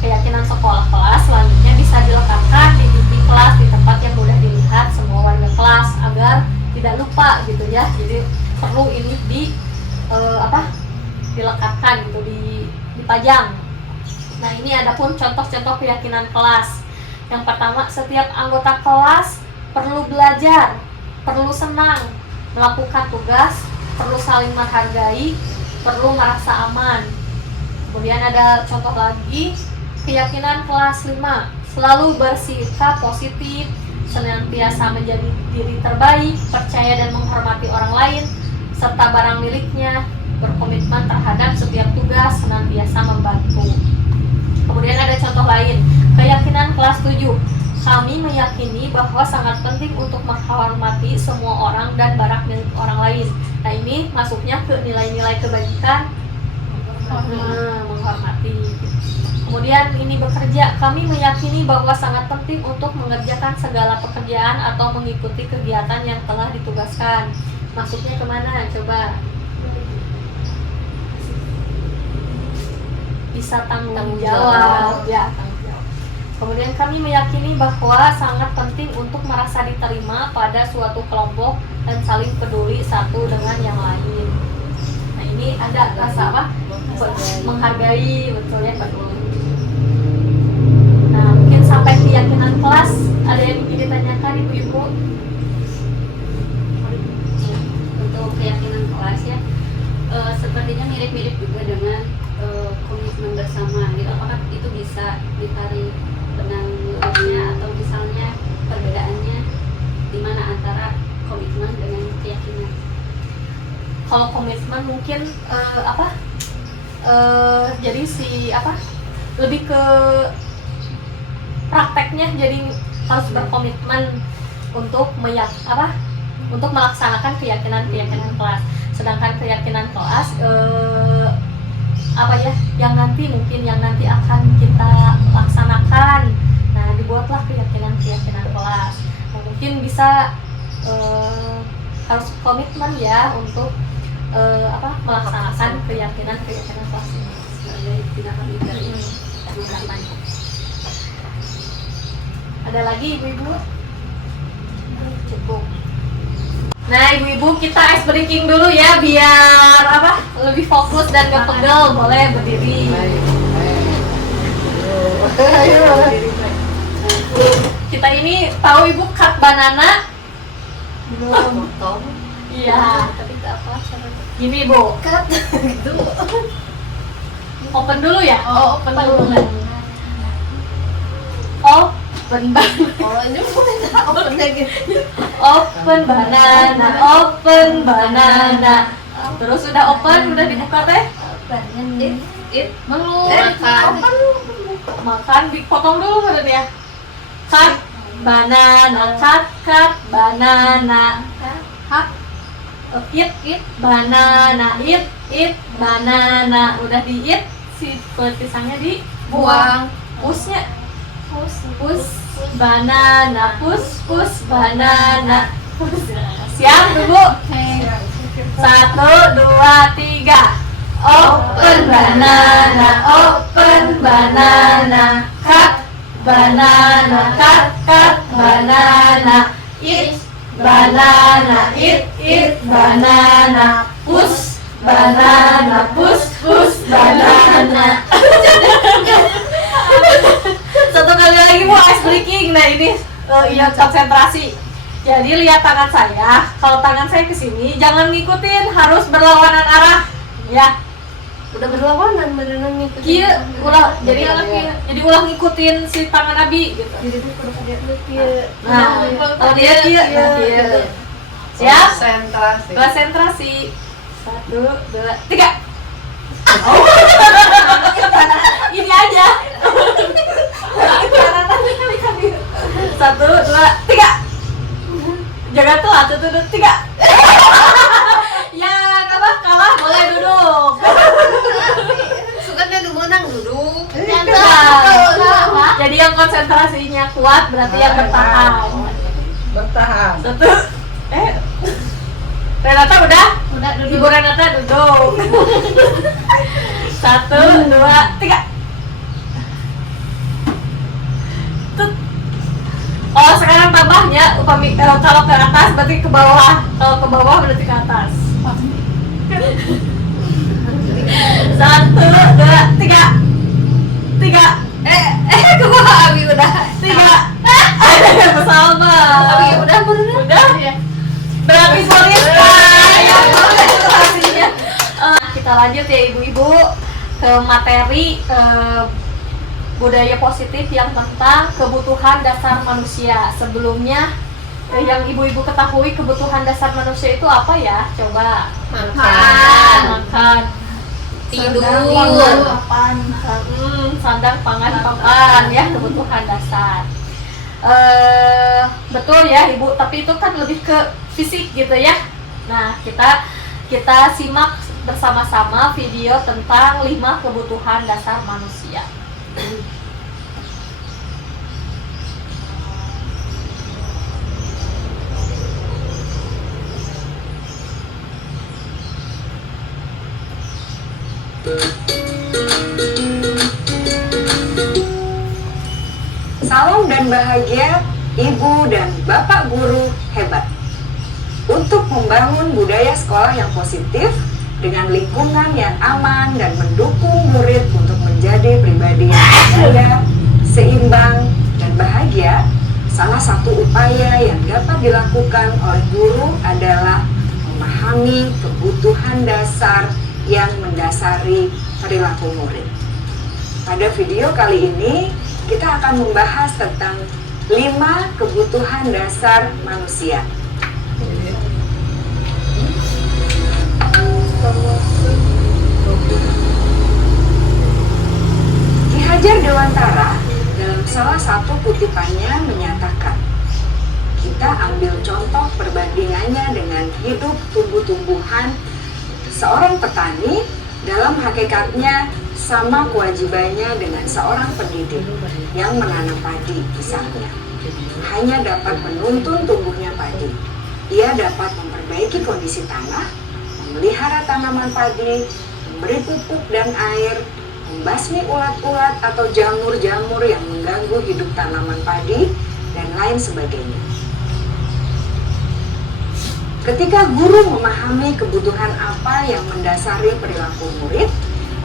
Keyakinan sekolah kelas selanjutnya bisa dilekatkan di dinding kelas di tempat yang mudah dilihat semua warga kelas agar tidak lupa gitu ya. Jadi perlu ini dilekatkan gitu, dipajang. Nah, ini adapun contoh-contoh keyakinan kelas. Yang pertama, setiap anggota kelas perlu belajar, perlu senang, melakukan tugas, perlu saling menghargai, perlu merasa aman. Kemudian ada contoh lagi, keyakinan kelas 5, selalu bersikap positif, senantiasa menjadi diri terbaik, percaya dan menghormati orang lain, serta barang miliknya, berkomitmen terhadap setiap tugas, senantiasa membantu. Kemudian ada contoh lain, keyakinan kelas 7. Kami meyakini bahwa sangat penting untuk menghormati semua orang dan barang milik orang lain. Nah, ini masuknya ke nilai-nilai kebajikan, menghormati. Kemudian ini bekerja. Kami meyakini bahwa sangat penting untuk mengerjakan segala pekerjaan atau mengikuti kegiatan yang telah ditugaskan. Masuknya kemana? Coba. Bisa tanggung jawab ya, tanggung jawab. Kemudian kami meyakini bahwa sangat penting untuk merasa diterima pada suatu kelompok dan saling peduli satu dengan yang lain. Nah, ini ada rasa apa? Menghargai, betul ya, betul. Nah, mungkin sampai keyakinan kelas ada yang ingin ditanyakan ibu-ibu? Untuk keyakinan kelas ya, sepertinya mirip-mirip juga dengan komitmen bersama. Gitu. Apakah itu bisa ditarik benang lurusnya atau misalnya perbedaannya di mana antara komitmen dengan keyakinan? Kalau komitmen mungkin jadi lebih ke prakteknya, jadi harus berkomitmen untuk untuk melaksanakan keyakinan kelas. Sedangkan keyakinan kelas yang nanti akan kita laksanakan. Nah, dibuatlah keyakinan kelas. Nah, mungkin bisa harus komitmen ya untuk melaksanakan keyakinan kelas ini sebagai tindakan dari penerapannya. Ada lagi ibu-ibu? Cukup. Nah, ibu-ibu, kita ice breaking dulu ya biar lebih fokus dan gak pegel. Boleh berdiri. Kita ini tahu ibu cut banana? Belum. Iya. Tapi apa caranya? Gini ibu. Cut gitu. Open dulu ya? Open dulu. Open banana. Ini bukan open lagi. Open banana. Terus udah open, udah dibuka teh? Belum. Makan dipotong dulu kan ya? Cut banana, cut banana. Eat banana, eat banana. Udah di eat, si kulit pisangnya dibuang. Pushnya push banana, push banana. Siap dulu. 1, 2, 3. Open banana, cut banana, eat banana, eat banana, push banana, push banana. Satu kali lagi mau ice breaking. Nah, ini konsentrasi. Jadi lihat tangan saya. Kalau tangan saya ke sini, jangan ngikutin, harus berlawanan arah. Ya. udah berlawanan beneran ngikutin. Kieu ulah jadi Iya. jadi ulah ngikutin si tangan Abi gitu. Jadi itu kudu dia lu kieu. Nah, kalau dia kieu, nah kieu. Siap? Konsentrasi. Konsentrasi. 1, 2, 3. Ini aja. 1, 2, 3. Jangan telat, 1, 2, 3. Ya, kalah boleh duduk. Suka dia menang duduk. Nah, jadi yang konsentrasinya kuat berarti yang bertahan. Bertahan. 1. Renata udah? Udah duduk. Ibu Renata duduk. 1, 2, 3. Tut. Oh, sekarang tambahnya upami kalau ke atas berarti ke bawah. Kalau ke bawah berarti ke atas. 1, 2, 3. 3. Ke bawah Abi udah. 3. Bersama. Abi udah bener. Udah? Iya. Berarti Poliska yang hasilnya. Kita lanjut ya ibu-ibu ke materi budaya positif yang tentang kebutuhan dasar manusia. Sebelumnya yang ibu-ibu ketahui kebutuhan dasar manusia itu apa ya? Coba. Makan, Tidur. Papan. sandang, pangan, papan ya kebutuhan dasar. Betul ya ibu, tapi itu kan lebih ke fisik gitu ya. Nah kita simak bersama-sama video tentang 5 kebutuhan dasar manusia. Salam dan bahagia Ibu dan Bapak guru hebat. Untuk membangun budaya sekolah yang positif dengan lingkungan yang aman dan mendukung murid untuk menjadi pribadi yang berdaya, seimbang, dan bahagia, salah satu upaya yang dapat dilakukan oleh guru adalah memahami kebutuhan dasar yang mendasari perilaku murid. Pada video kali ini, kita akan membahas tentang 5 kebutuhan dasar manusia. Ki Hajar Dewantara dalam salah satu kutipannya menyatakan, kita ambil contoh perbandingannya dengan hidup tumbuh-tumbuhan. Seorang petani dalam hakikatnya sama kewajibannya dengan seorang pendidik yang menanam padi misalnya. Hanya dapat menuntun tumbuhnya padi. Ia dapat memperbaiki kondisi tanah, memelihara tanaman padi, memberi pupuk dan air, membasmi ulat-ulat atau jamur-jamur yang mengganggu hidup tanaman padi, dan lain sebagainya. Ketika guru memahami kebutuhan apa yang mendasari perilaku murid,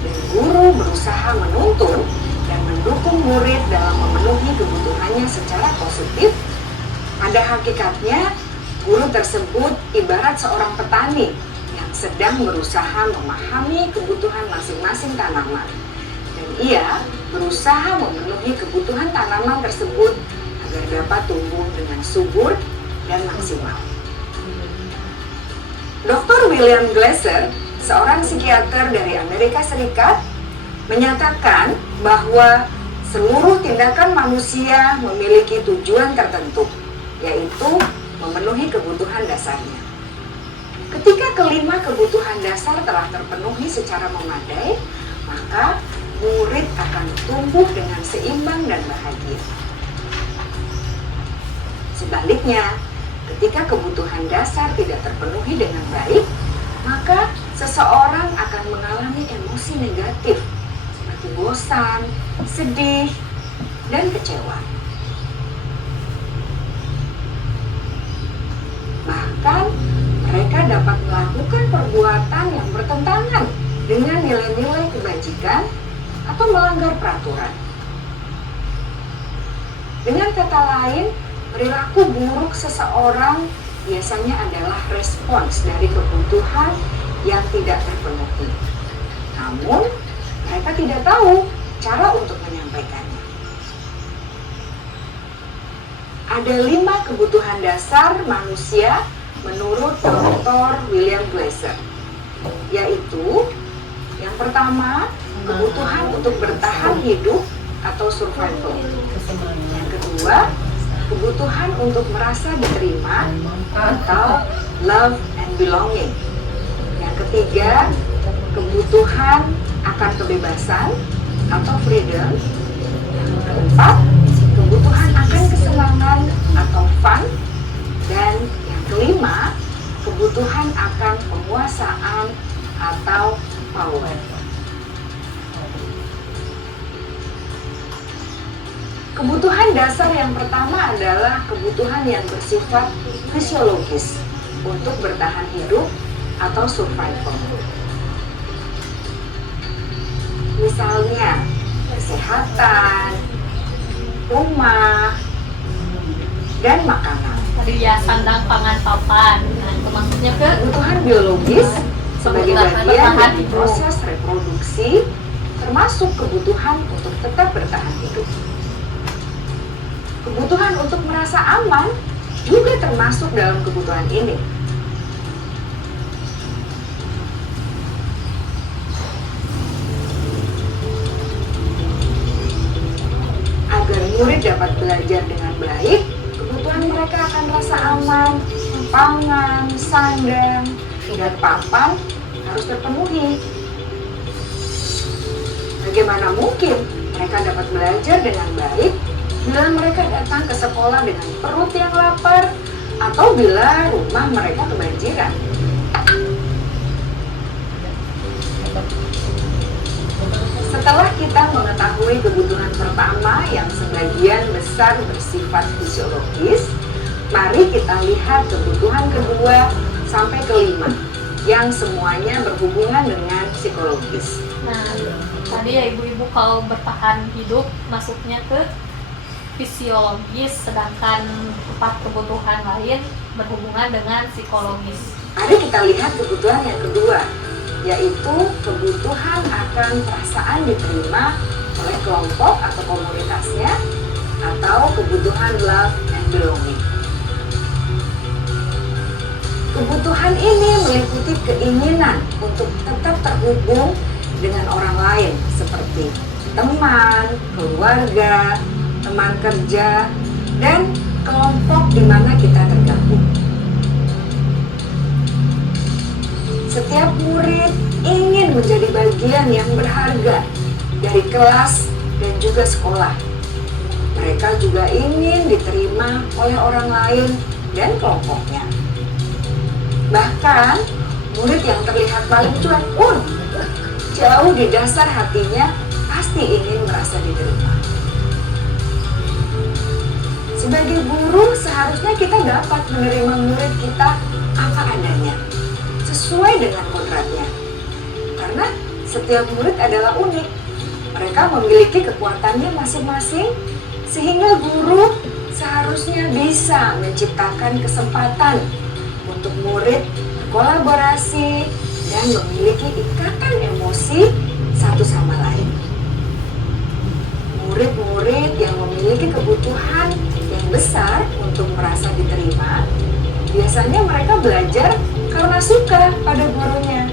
dan guru berusaha menuntun dan mendukung murid dalam memenuhi kebutuhannya secara positif, pada hakikatnya guru tersebut ibarat seorang petani yang sedang berusaha memahami kebutuhan masing-masing tanaman, dan ia berusaha memenuhi kebutuhan tanaman tersebut agar dapat tumbuh dengan subur dan maksimal. Dr. William Glasser, seorang psikiater dari Amerika Serikat, menyatakan bahwa seluruh tindakan manusia memiliki tujuan tertentu, yaitu memenuhi kebutuhan dasarnya. Ketika kelima kebutuhan dasar telah terpenuhi secara memadai, maka murid akan tumbuh dengan seimbang dan bahagia. Sebaliknya, ketika kebutuhan dasar tidak terpenuhi dengan baik, maka seseorang akan mengalami emosi negatif seperti bosan, sedih, dan kecewa. Bahkan mereka dapat melakukan perbuatan yang bertentangan dengan nilai-nilai kebajikan atau melanggar peraturan. Dengan kata lain, perilaku buruk seseorang biasanya adalah respons dari kebutuhan yang tidak terpenuhi. namun mereka tidak tahu cara untuk menyampaikannya. Ada 5 kebutuhan dasar manusia menurut Dr. William Glasser, yaitu yang pertama, kebutuhan untuk bertahan hidup atau survival. Yang kedua, kebutuhan untuk merasa diterima atau love and belonging. Yang ketiga, kebutuhan akan kebebasan atau freedom. Yang keempat, kebutuhan akan kesenangan atau fun. Dan yang kelima, kebutuhan akan penguasaan atau power. Kebutuhan dasar yang pertama adalah kebutuhan yang bersifat fisiologis untuk bertahan hidup atau survival. Misalnya, kesehatan, rumah, dan makanan. Tadi ya sandang, pangan, papan. Nah, itu maksudnya ke Kebutuhan biologis sebagai bagian bertahan dari hidup. proses reproduksi, termasuk kebutuhan untuk tetap bertahan hidup. Kebutuhan untuk merasa aman juga termasuk dalam kebutuhan ini. Agar murid dapat belajar dengan baik, kebutuhan mereka akan rasa aman, pangan, sandang, dan papan harus terpenuhi. Bagaimana mungkin mereka dapat belajar dengan baik bila mereka datang ke sekolah dengan perut yang lapar atau bila rumah mereka kebanjiran? Setelah kita mengetahui kebutuhan pertama yang sebagian besar bersifat fisiologis, mari kita lihat kebutuhan kedua sampai kelima yang semuanya berhubungan dengan psikologis. Nah, tadi ya ibu-ibu kalau bertahan hidup masuknya ke fisiologis, sedangkan 4 kebutuhan lain berhubungan dengan psikologis. Mari kita lihat kebutuhan yang kedua, yaitu kebutuhan akan perasaan diterima oleh kelompok atau komunitasnya, atau kebutuhan love and belonging. Kebutuhan ini meliputi keinginan untuk tetap terhubung dengan orang lain seperti teman, keluarga, teman kerja, dan kelompok di mana kita tergabung. Setiap murid ingin menjadi bagian yang berharga dari kelas dan juga sekolah. Mereka juga ingin diterima oleh orang lain dan kelompoknya. Bahkan, murid yang terlihat paling cuek pun jauh di dasar hatinya pasti ingin merasa diterima. Sebagai guru, seharusnya kita dapat menerima murid kita apa adanya, sesuai dengan kodratnya. Karena setiap murid adalah unik. Mereka memiliki kekuatannya masing-masing, sehingga guru seharusnya bisa menciptakan kesempatan untuk murid berkolaborasi dan memiliki ikatan emosi satu sama lain. Murid-murid yang memiliki kebutuhan yang besar untuk merasa diterima, biasanya mereka belajar karena suka pada gurunya.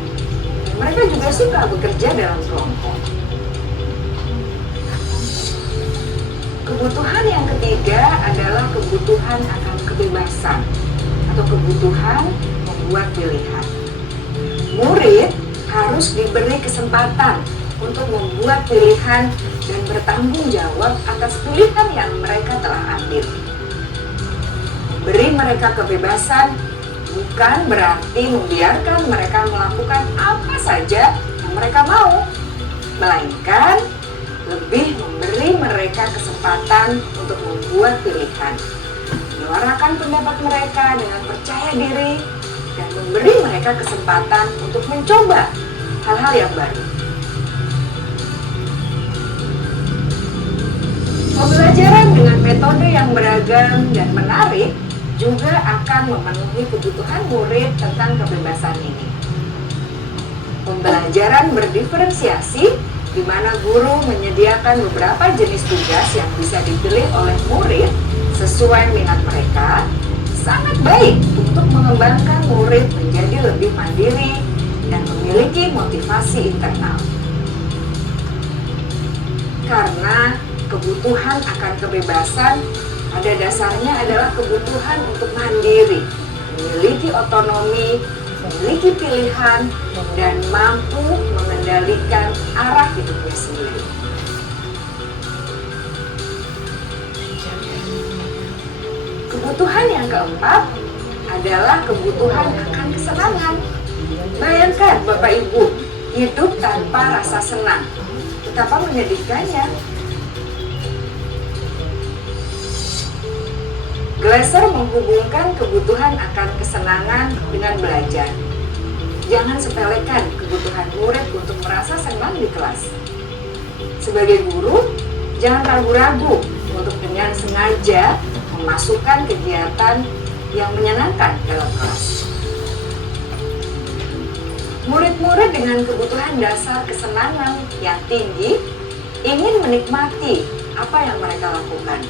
Dan mereka juga suka bekerja dalam kelompok. Kebutuhan yang ketiga adalah kebutuhan akan kebebasan atau kebutuhan membuat pilihan. Murid harus diberi kesempatan untuk membuat pilihan dan bertanggung jawab atas pilihan yang mereka telah ambil. Memberi mereka kebebasan bukan berarti membiarkan mereka melakukan apa saja yang mereka mau, melainkan lebih memberi mereka kesempatan untuk membuat pilihan, menyuarakan pendapat mereka dengan percaya diri, dan memberi mereka kesempatan untuk mencoba hal-hal yang baru. Pembelajaran dengan metode yang beragam dan menarik juga akan memenuhi kebutuhan murid tentang kebebasan ini. Pembelajaran berdiferensiasi, di mana guru menyediakan beberapa jenis tugas yang bisa dipilih oleh murid sesuai minat mereka, sangat baik untuk mengembangkan murid menjadi lebih mandiri dan memiliki motivasi internal. Karena kebutuhan akan kebebasan pada dasarnya adalah kebutuhan untuk mandiri, memiliki otonomi, memiliki pilihan, dan mampu mengendalikan arah hidupnya sendiri. Kebutuhan yang keempat adalah kebutuhan akan kesenangan. Bayangkan Bapak Ibu, hidup tanpa rasa senang. Betapa menyedihkannya. Glasser menghubungkan kebutuhan akan kesenangan dengan belajar. Jangan sepelekan kebutuhan murid untuk merasa senang di kelas. Sebagai guru, jangan ragu-ragu untuk dengan sengaja memasukkan kegiatan yang menyenangkan dalam kelas. Murid-murid dengan kebutuhan dasar kesenangan yang tinggi ingin menikmati apa yang mereka lakukan.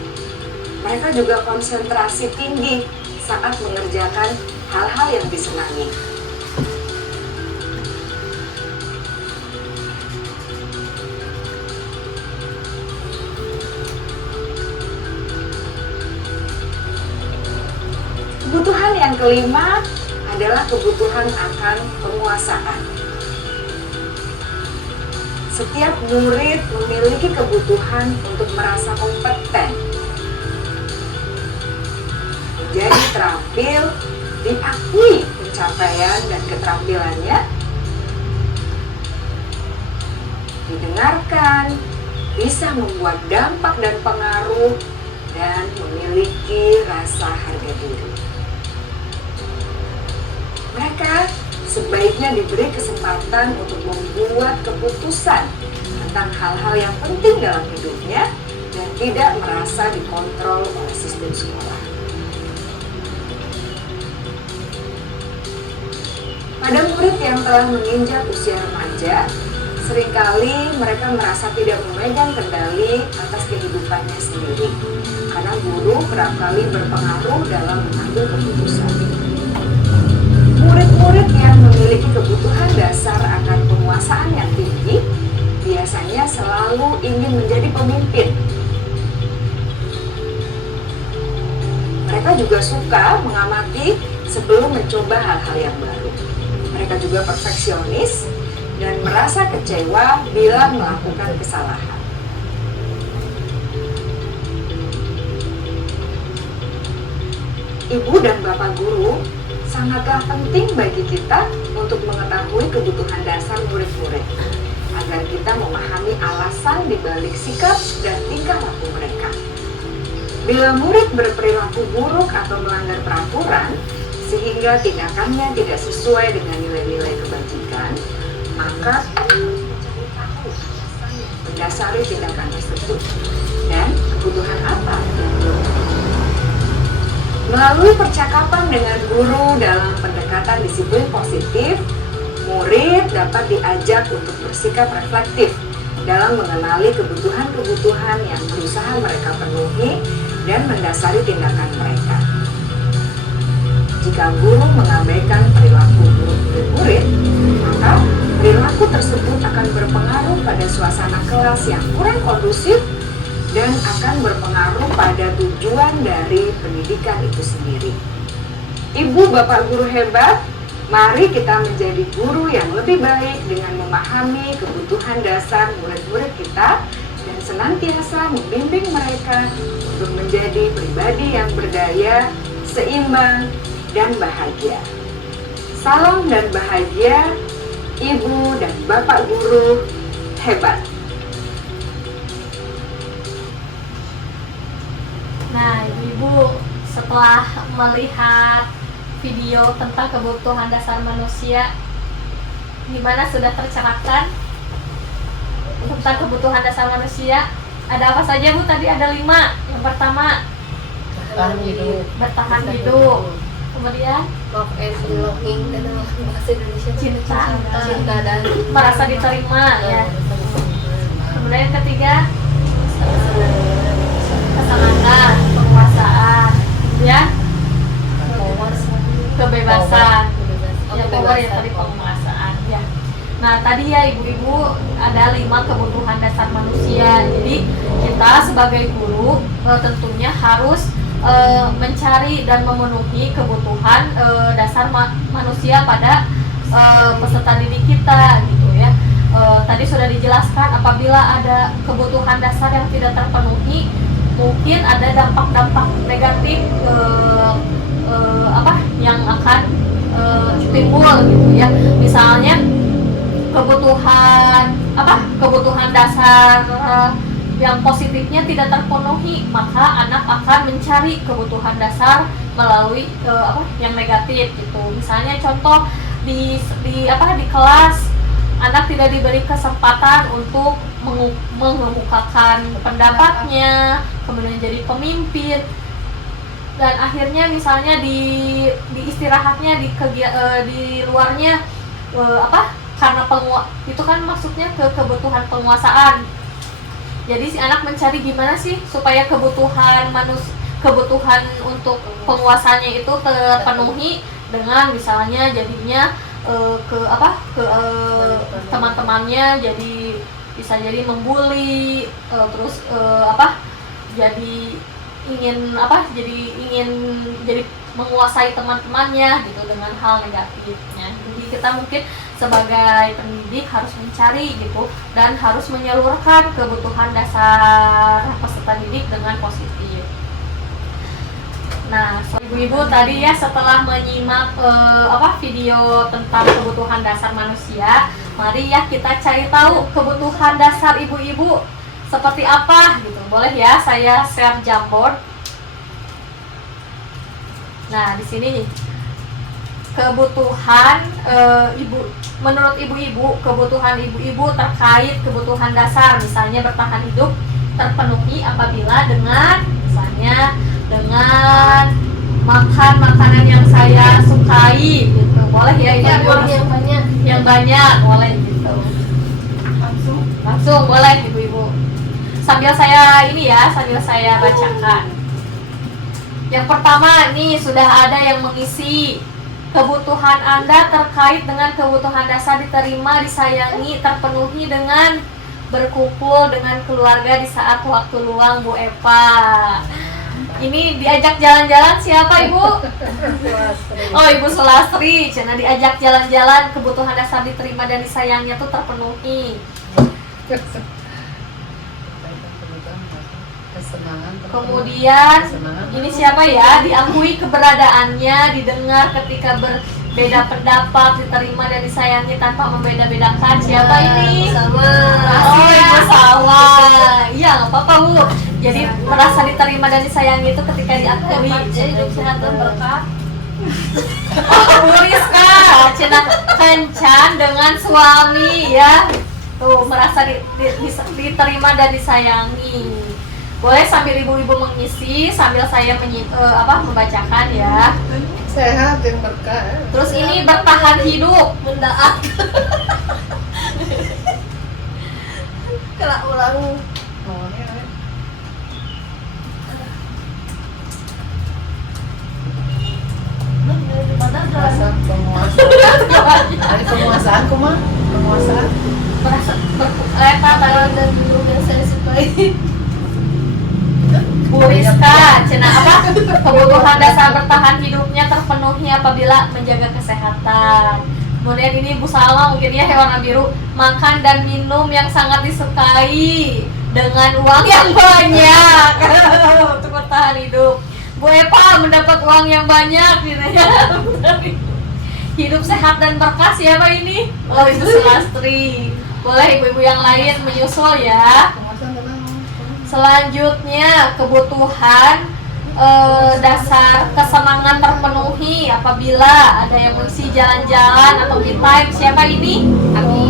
Mereka juga konsentrasi tinggi saat mengerjakan hal-hal yang disenangi. Kebutuhan yang kelima adalah kebutuhan akan penguasaan. Setiap murid memiliki kebutuhan untuk merasa kompeten, jadi terampil, diakui pencapaian dan keterampilannya, didengarkan, bisa membuat dampak dan pengaruh, dan memiliki rasa harga diri. Mereka sebaiknya diberi kesempatan untuk membuat keputusan tentang hal-hal yang penting dalam hidupnya dan tidak merasa dikontrol oleh sistem sekolah. Pada murid yang telah menginjak usia remaja, seringkali mereka merasa tidak memegang kendali atas kehidupannya sendiri, karena guru kerap kali berpengaruh dalam mengambil keputusan. Murid-murid yang memiliki kebutuhan dasar akan penguasaan yang tinggi, biasanya selalu ingin menjadi pemimpin. Mereka juga suka mengamati sebelum mencoba hal-hal yang baru. Mereka juga perfeksionis dan merasa kecewa bila melakukan kesalahan. Ibu dan Bapak guru sangatlah penting bagi kita untuk mengetahui kebutuhan dasar murid-murid, agar kita memahami alasan dibalik sikap dan tingkah laku mereka. Bila murid berperilaku buruk atau melanggar peraturan, sehingga tindakannya tidak sesuai dengan nilai-nilai kebajikan, maka mencari tahu alasan yang mendasari tindakan tersebut dan kebutuhan apa yang belum terpenuhi. Melalui percakapan dengan guru dalam pendekatan disiplin positif, murid dapat diajak untuk bersikap reflektif dalam mengenali kebutuhan-kebutuhan yang berusaha mereka penuhi dan mendasari tindakan mereka. Jika guru mengabaikan perilaku buruk murid-murid, maka perilaku tersebut akan berpengaruh pada suasana kelas yang kurang kondusif dan akan berpengaruh pada tujuan dari pendidikan itu sendiri. Ibu, Bapak guru hebat, mari kita menjadi guru yang lebih baik dengan memahami kebutuhan dasar murid-murid kita dan senantiasa membimbing mereka untuk menjadi pribadi yang berdaya, seimbang, dan bahagia. Salam dan bahagia, Ibu dan Bapak guru hebat. Nah, Ibu, setelah melihat video tentang kebutuhan dasar manusia, gimana, sudah tercerahkan tentang kebutuhan dasar manusia? Ada apa saja, Bu? Tadi ada 5. Yang pertama, Bertahan hidup. bertahan hidup. Kemudian love and belonging dan bahasa Indonesia cinta dan merasa diterima ya. Kemudian yang ketiga kesenangan, penguasaan, ya, kebebasan, ya power ya tadi penguasaan ya. Nah tadi ya ibu-ibu ada 5 kebutuhan dasar manusia. Jadi kita sebagai guru tentunya harus mencari dan memenuhi kebutuhan dasar manusia pada peserta didik kita gitu ya. Tadi sudah dijelaskan apabila ada kebutuhan dasar yang tidak terpenuhi, mungkin ada dampak-dampak negatif yang akan timbul gitu ya. Misalnya kebutuhan dasar yang positifnya tidak terpenuhi, maka anak akan mencari kebutuhan dasar melalui yang negatif gitu. Misalnya contoh di kelas anak tidak diberi kesempatan untuk mengemukakan pendapatnya, kemudian jadi pemimpin, dan akhirnya misalnya di istirahatnya di luarnya karena itu kan maksudnya kebutuhan penguasaan. Jadi si anak mencari gimana sih supaya kebutuhan untuk penguasanya itu terpenuhi dengan misalnya jadinya teman-temannya bisa jadi membuli, terus jadi ingin menguasai teman-temannya gitu dengan hal negatifnya. Jadi kita mungkin sebagai pendidik harus mencari gitu dan harus menyalurkan kebutuhan dasar peserta didik dengan positif. Nah, ibu-ibu tadi ya setelah menyimak video tentang kebutuhan dasar manusia, mari ya kita cari tahu kebutuhan dasar ibu-ibu seperti apa gitu. Boleh ya saya share Jamboard. Nah, di sini nih kebutuhan menurut ibu-ibu, kebutuhan ibu-ibu terkait kebutuhan dasar misalnya bertahan hidup terpenuhi apabila dengan makan makanan yang saya sukai gitu. Boleh ya ibu-ibu? Yang banyak boleh gitu. Langsung boleh ibu-ibu. Sambil saya bacakan. Yang pertama nih sudah ada yang mengisi. Kebutuhan Anda terkait dengan kebutuhan dasar diterima, disayangi, terpenuhi dengan berkumpul dengan keluarga di saat waktu luang, Bu Eva. Ini diajak jalan-jalan siapa Ibu? Oh, Ibu Sulastri. Cina diajak jalan-jalan, kebutuhan dasar diterima dan disayangnya tuh terpenuhi. Kemudian ini siapa ya? Diakui keberadaannya, didengar ketika berbeda pendapat, diterima dan disayangi tanpa membeda-bedakan. Siapa ini? Oh, Ibu Salwa. Iya, nggak apa-apa Bu. Jadi merasa diterima dan disayangi itu ketika diakui. Jadi hidup sehat dan berkah. Oh, Bu Rizka, Cina kencan dengan suami ya. Tuh merasa diterima dan disayangi. Boleh sambil ibu-ibu mengisi, sambil saya membacakan ya. Sehat dan berkah. Terus ini bertahan hidup, Mendaat. Kena ulang. Rasa penguasaan. Ada penguasaan kumaha? Penguasaan. merasa Kalau dan dulu yang saya sukai. Bu Rizka, kebutuhan dasar bertahan hidupnya terpenuhi apabila menjaga kesehatan. Kemudian ini Bu Salma mungkin ya warna biru, makan dan minum yang sangat disukai dengan uang yang banyak untuk bertahan hidup. Bu Eva mendapat uang yang banyak gitu ya. Hidup sehat dan berkah siapa ini? Oh, Ibu Sulastri. Boleh ibu-ibu yang lain menyusul ya. Selanjutnya kebutuhan dasar kesenangan terpenuhi apabila ada yang mengisi jalan-jalan atau me time. Siapa ini?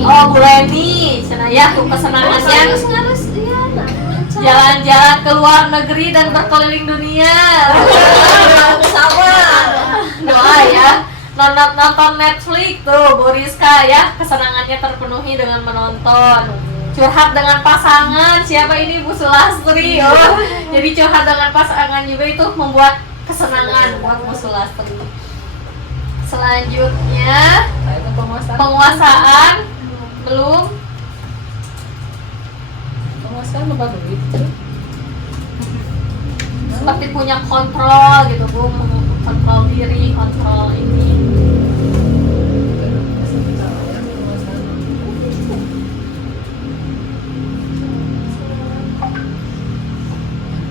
Oh, Bu Leni. Ya, tuh kesenangannya jalan-jalan ke luar negeri dan berkeliling dunia. Sama. doa ya. Nonton Netflix tuh Bu Rizka ya, kesenangannya terpenuhi dengan menonton. Curhat dengan pasangan, siapa ini Bu Sulastri? Oh, jadi curhat dengan pasangan juga itu membuat kesenangan buat Bu Sulastri. Selanjutnya penguasaan belum. Penguasaan apa duit? Seperti punya kontrol gitu Bu, kontrol diri, kontrol ini.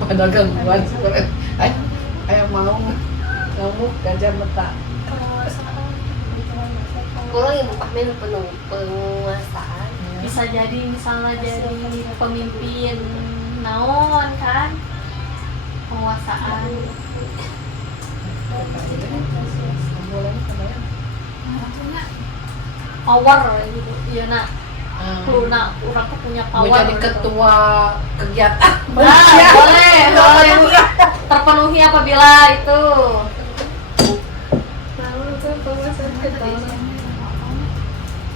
Ada gangguan sebenarnya. Ayah mau kamu gajah mata. Kalau Ibu Pahmin penguasaan. Bisa jadi misalnya jadi pemimpin naon kan, penguasaan. Power gitu iya nak, nak orang tuh punya Mau power jadi gitu. ketua kegiatan. Nah, boleh Bu. Terpenuhi apabila itu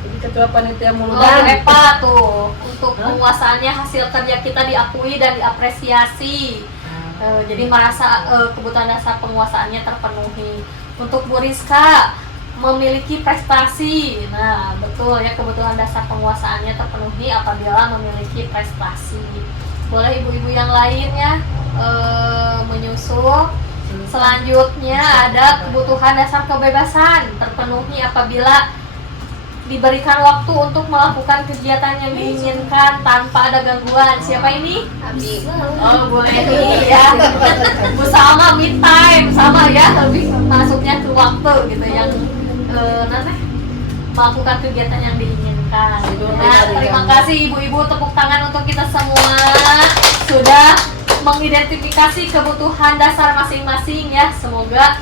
Jadi ketua panitia oh, muludan. EPA tuh untuk penguasaannya hasil kerja kita diakui dan diapresiasi. Jadi merasa kebutuhan dasar penguasaannya terpenuhi. Untuk Bu Rizka memiliki prestasi. Nah, betul ya, kebutuhan dasar penguasaannya terpenuhi apabila memiliki prestasi. Boleh ibu-ibu yang lain ya menyusul. Selanjutnya ada kebutuhan dasar kebebasan terpenuhi apabila diberikan waktu untuk melakukan kegiatan yang diinginkan tanpa ada gangguan. Siapa ini? Abi. Oh, Bu Eni ya. Bu Salma mid time sama ya, lebih masuknya ke waktu gitu yang nanti melakukan kegiatan yang diinginkan. Nah, terima kasih ibu-ibu, tepuk tangan untuk kita semua sudah mengidentifikasi kebutuhan dasar masing-masing ya. Semoga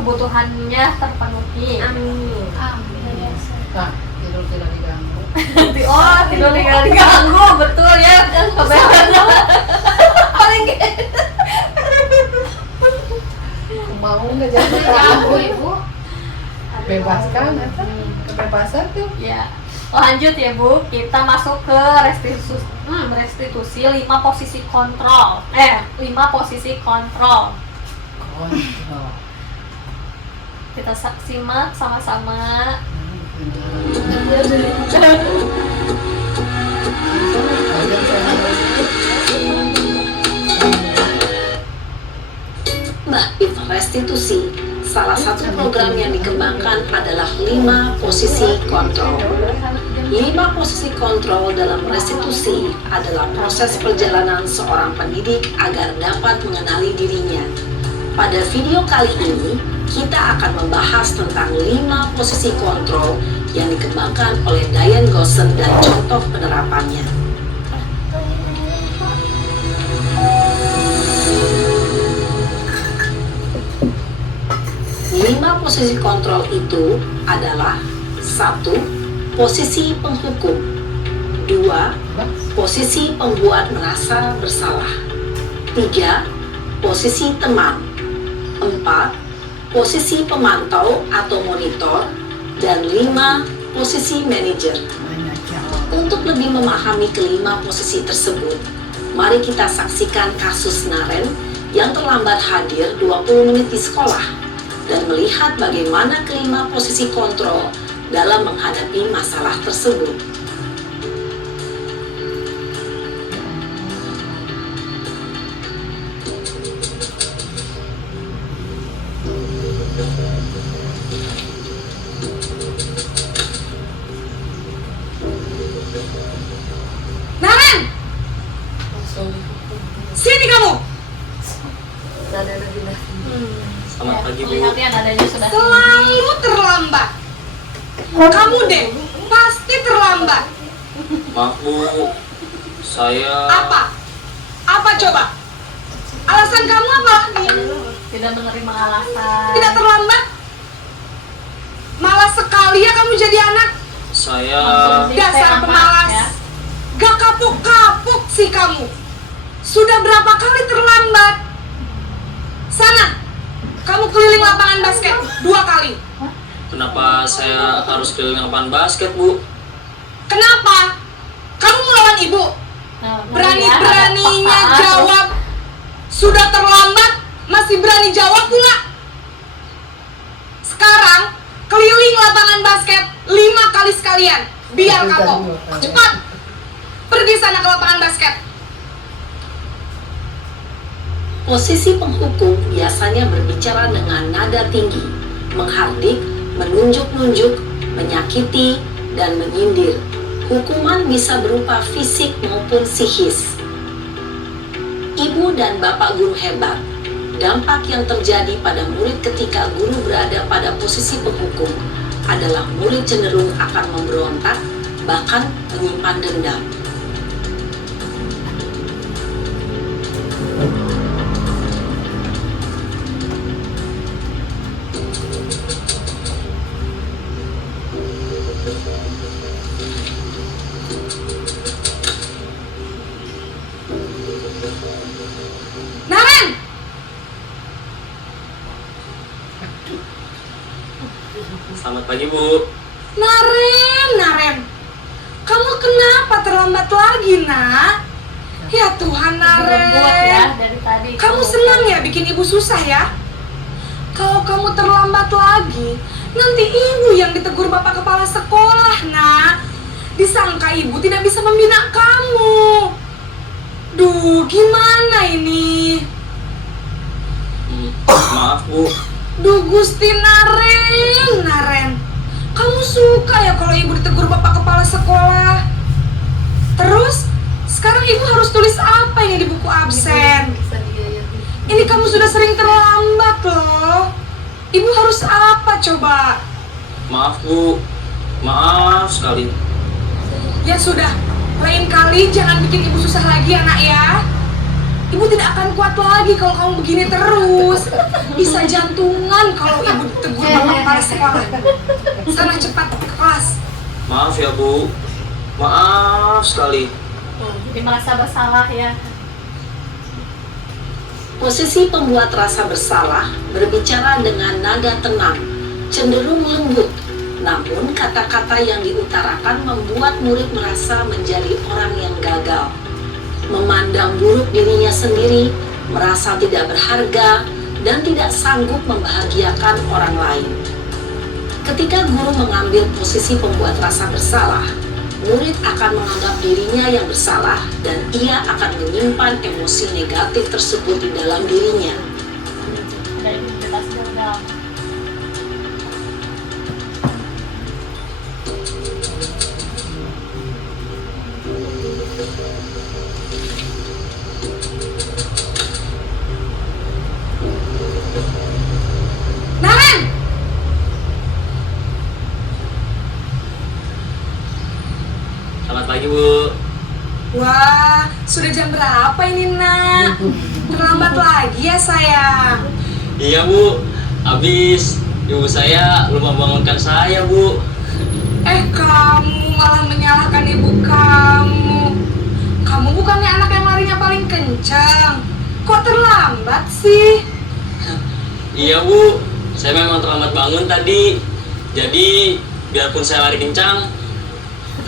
kebutuhannya terpenuhi. Amin. Nah, tidur tidak diganggu. Oh, tidur tinggal diganggu, betul ya. Paling Mau nggak jadi ganggu ibu. bebaskan atau kebebasan tuh. Ya, lanjut ya Bu, kita masuk ke restitusi 5 posisi kontrol. 5 posisi kontrol. Kontrol. Kita simak sama-sama. Mbak Restitusi, salah satu program yang dikembangkan adalah 5 posisi kontrol. 5 posisi kontrol dalam restitusi adalah proses perjalanan seorang pendidik agar dapat mengenali dirinya. Pada video kali ini, kita akan membahas tentang 5 posisi kontrol yang dikembangkan oleh Diane Gossen dan contoh penerapannya. Lima posisi kontrol itu adalah 1. Posisi penghukum. 2. Posisi pembuat merasa bersalah. 3. Posisi teman. 4. Posisi pemantau atau monitor. Dan 5. Posisi manajer. Untuk lebih memahami kelima posisi tersebut, mari kita saksikan kasus Naren yang terlambat hadir 20 menit di sekolah dan melihat bagaimana kelima posisi kontrol dalam menghadapi masalah tersebut. Naren! Sini kamu! Selamat pagi, Bu. Melihat ya nadanya sudah tinggi. Selalu terlambat. Kamu deh, pasti terlambat. Maaf, Bu. Saya Apa? Apa coba? Alasan kamu apa? Tidak menerima alasan. Tidak terlambat? Malas sekali ya kamu jadi anak. saya Dasar pemalas. Ya. Gak kapok-kapok sih kamu. Sudah berapa kali terlambat? Sana, kamu kamu keliling lapangan basket 2 kali. Kenapa saya harus keliling lapangan basket, Bu? Kenapa? Kamu melawan ibu? Berani-beraninya jawab. Sudah terlambat, masih berani jawab pula. Sekarang, keliling lapangan basket 5 kali sekalian. Biar kamu. Cepat. Pergi sana ke lapangan basket. Posisi penghukum biasanya berbicara dengan nada tinggi, menghardik, menunjuk-nunjuk, menyakiti, dan menyindir. Hukuman bisa berupa fisik maupun psikis. Ibu dan bapak guru hebat. Dampak yang terjadi pada murid ketika guru berada pada posisi penghukum adalah murid cenderung akan memberontak, bahkan menyimpan dendam. Naren! Selamat pagi, Bu. Naren. Kamu kenapa terlambat lagi, nak? Ya Tuhan, Buat ya Naren. dari tadi. Kamu senang ya bikin ibu susah ya? Kalau kamu terlambat lagi, nanti ibu yang ditegur bapak kepala sekolah, nak. Disangka ibu tidak bisa membina kamu. Duh, gimana ini? Maaf, Bu. Duh, Gusti Naren. Kamu suka ya kalau ibu ditegur bapak kepala sekolah? Terus, sekarang ibu harus tulis apa ini di buku absen? Ini kamu sudah sering terlambat loh. Ibu harus apa coba? Maaf, Bu. Maaf sekali. Ya sudah, lain kali jangan bikin ibu susah lagi ya, nak ya. Ibu tidak akan kuat lagi kalau kamu begini terus. Bisa jantungan kalau ibu ditegur bapak kepala sekolah. Sana cepat ke kelas. Maaf ya, Bu. Maaf sekali. Jadi merasa bersalah ya. Posisi pembuat rasa bersalah berbicara dengan nada tenang, cenderung lembut. Namun kata-kata yang diutarakan membuat murid merasa menjadi orang yang gagal. Memandang buruk dirinya sendiri, merasa tidak berharga, dan tidak sanggup membahagiakan orang lain. Ketika guru mengambil posisi pembuat rasa bersalah, murid akan menganggap dirinya yang bersalah dan ia akan menyimpan emosi negatif tersebut di dalam dirinya. Dari jelas gagal. Naren! Selamat pagi, Bu. Wah, sudah jam berapa ini, nak? Terlambat lagi ya, sayang. Iya, Bu. Habis ibu saya lupa bangunkan saya, Bu. Kamu malah menyalahkan ibu kamu. Kamu bukannya anak yang larinya paling kencang. Kok terlambat sih? Iya, Bu. Saya memang terlambat bangun tadi. Jadi, biarpun saya lari kencang,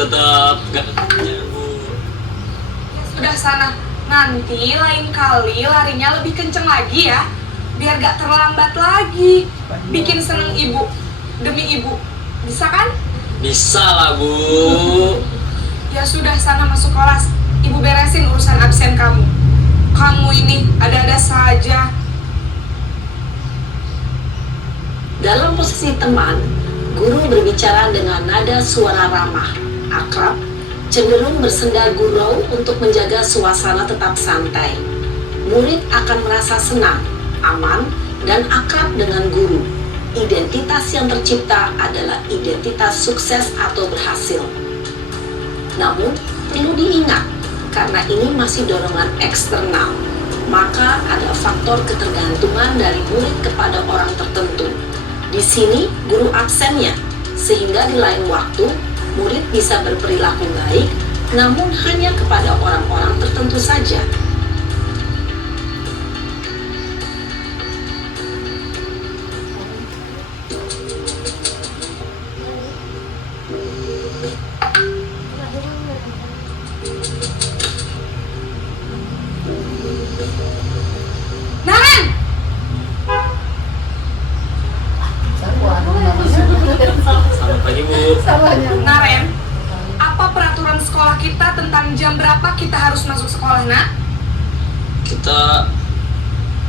tetap gak kenyang, Bu. Ya sudah sana. Nanti lain kali larinya lebih kenceng lagi ya. Biar gak terlambat lagi. Bikin seneng ibu. Demi ibu. Bisa kan? Bisa lah, Bu. Ya sudah, sana masuk kelas. Ibu beresin urusan absen kamu. Kamu ini ada-ada saja. Dalam posisi teman, guru berbicara dengan nada suara ramah, akrab, cenderung bersenda gurau untuk menjaga suasana tetap santai. Murid akan merasa senang, aman, dan akrab dengan guru. Identitas yang tercipta adalah identitas sukses atau berhasil. Namun, perlu diingat, karena ini masih dorongan eksternal, maka ada faktor ketergantungan dari murid kepada orang tertentu. Di sini, guru absennya, sehingga di lain waktu, murid bisa berperilaku baik, namun hanya kepada orang-orang tertentu saja. kita harus masuk sekolah, Nak? Kita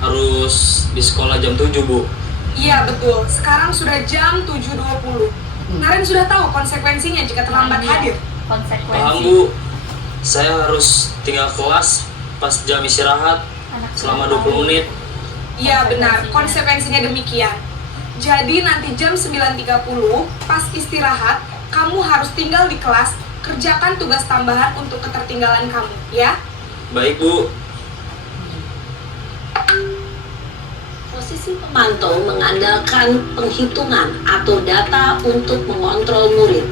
harus di sekolah jam 7, Bu. Iya, betul. Sekarang sudah jam 7.20. Naren sudah tahu konsekuensinya jika terlambat hadir. Konsekuensi. Paham, Bu. Saya harus tinggal kelas pas jam istirahat selama 20 menit. Iya, benar. Konsekuensinya demikian. Jadi nanti jam 9.30 pas istirahat, kamu harus tinggal di kelas, kerjakan tugas tambahan untuk ketertinggalan kamu, ya? Baik, Bu. Posisi pemantau mengandalkan penghitungan atau data untuk mengontrol murid.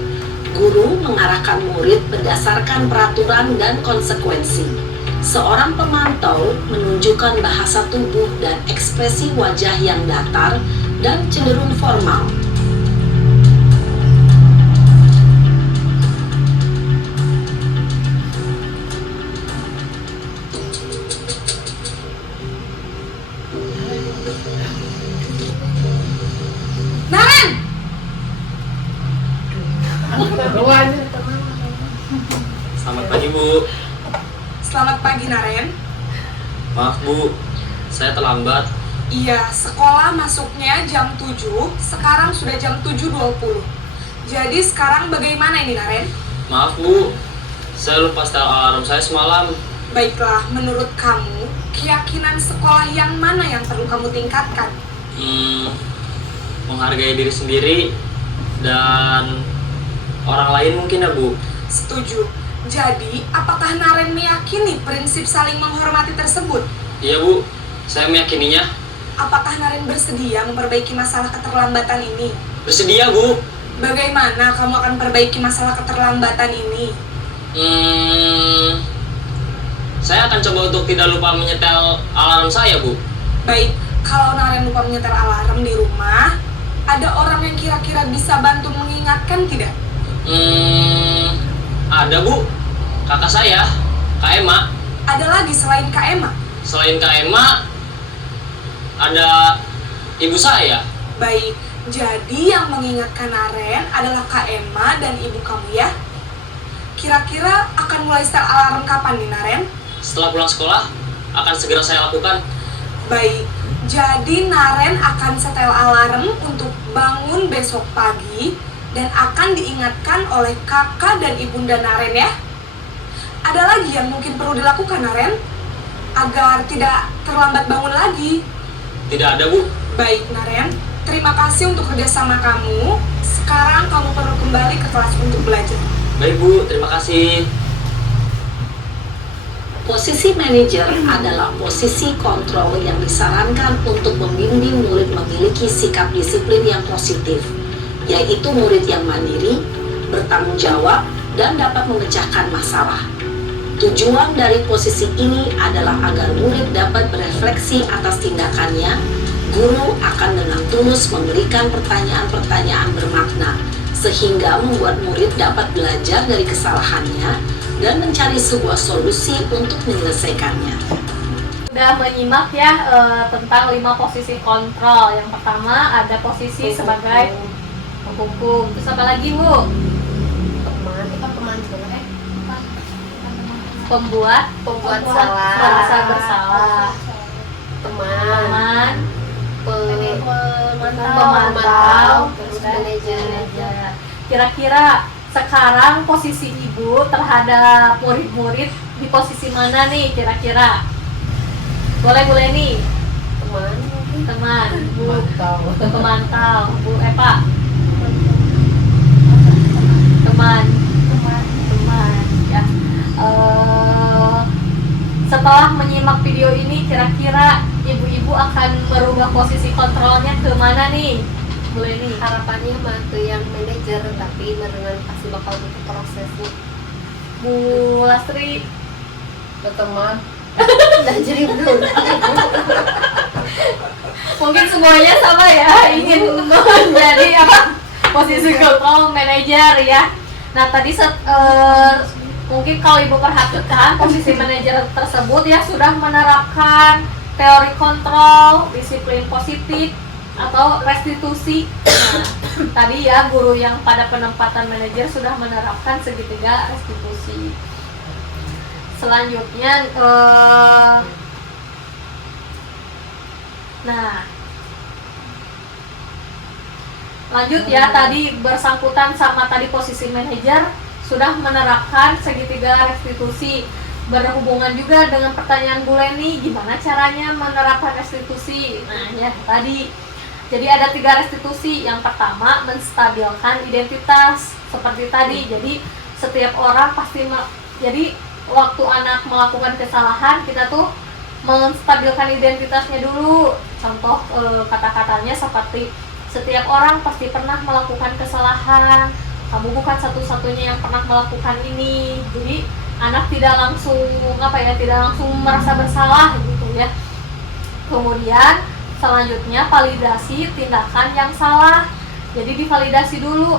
Guru mengarahkan murid berdasarkan peraturan dan konsekuensi. Seorang pemantau menunjukkan bahasa tubuh dan ekspresi wajah yang datar dan cenderung formal. Naren! Keduanya. Selamat pagi, Bu. Selamat pagi, Naren. Maaf, Bu. Saya terlambat. Iya, sekolah masuknya jam 7, sekarang sudah jam 7.20. Jadi sekarang bagaimana ini, Naren? Maaf, Bu. Saya lupa setel alarm saya semalam. Baiklah, menurut kamu, keyakinan sekolah yang mana yang perlu kamu tingkatkan? Menghargai diri sendiri dan orang lain mungkin ya, Bu. Setuju. Jadi, apakah Naren meyakini prinsip saling menghormati tersebut? Iya, Bu. Saya meyakininya. Apakah Naren bersedia memperbaiki masalah keterlambatan ini? Bersedia, Bu. Bagaimana kamu akan perbaiki masalah keterlambatan ini? Saya akan coba untuk tidak lupa menyetel alarm saya, Bu. Baik, kalau Naren lupa menyetel alarm di rumah, ada orang yang kira-kira bisa bantu mengingatkan tidak? Ada, Bu. Kakak saya, Kak Emma. Ada lagi selain Kak Emma? Selain Kak Emma, ada ibu saya. Baik, jadi yang mengingatkan Naren adalah Kak Emma dan ibu kamu ya? Kira-kira akan mulai setel alarm kapan nih, Naren? Setelah pulang sekolah, akan segera saya lakukan. Baik, jadi Naren akan setel alarm untuk bangun besok pagi dan akan diingatkan oleh kakak dan ibunda Naren ya. Ada lagi yang mungkin perlu dilakukan, Naren, agar tidak terlambat bangun lagi? Tidak ada, Bu. Baik, Naren, terima kasih untuk kerjasama kamu. Sekarang kamu perlu kembali ke kelas untuk belajar. Baik, Bu. Terima kasih. Posisi manajer adalah posisi kontrol yang disarankan untuk membimbing murid memiliki sikap disiplin yang positif, yaitu murid yang mandiri, bertanggung jawab, dan dapat memecahkan masalah. Tujuan dari posisi ini adalah agar murid dapat berefleksi atas tindakannya. Guru akan dengan tulus memberikan pertanyaan-pertanyaan bermakna, sehingga membuat murid dapat belajar dari kesalahannya dan mencari sebuah solusi untuk menyelesaikannya. Sudah menyimak ya tentang 5 posisi kontrol. Yang pertama ada posisi sebagai penghukum. Terus apa lagi, Bu? Pembuat salah, merasa bersalah. teman, Pemantau, terus dan manajer. manajer. Kira-kira sekarang posisi ibu terhadap murid-murid di posisi mana nih kira-kira? Boleh nih, teman, Bu, pemantau, Bu Eva, teman, ya. Setelah menyimak video ini, kira-kira ibu-ibu akan merubah posisi kontrolnya ke mana nih? Boleh nih. Harapannya mah ke yang manajer, tapi dengan pasti bakal butuh prosesnya. Bu Lastri, Teman. Udah jadi belum? mungkin semuanya sama ya, ingin menjadi apa? Posisi kontrol manajer ya. Nah tadi mungkin kalau ibu perhatikan posisi manajer tersebut ya sudah menerapkan teori kontrol, disiplin positif atau restitusi. Nah, tadi ya guru yang pada penempatan manajer sudah menerapkan segitiga restitusi. Selanjutnya nah lanjut ya, tadi bersangkutan sama tadi posisi manajer sudah menerapkan segitiga restitusi. Berhubungan juga dengan pertanyaan Bu Leni, gimana caranya menerapkan restitusi. Nah ya tadi, jadi ada 3 restitusi. Yang pertama, menstabilkan identitas seperti tadi. Jadi setiap orang pasti jadi waktu anak melakukan kesalahan, kita tuh menstabilkan identitasnya dulu. Contoh kata-katanya seperti, setiap orang pasti pernah melakukan kesalahan, kamu bukan satu-satunya yang pernah melakukan ini. Jadi anak tidak langsung merasa bersalah gitu ya. Kemudian selanjutnya validasi tindakan yang salah. Jadi divalidasi dulu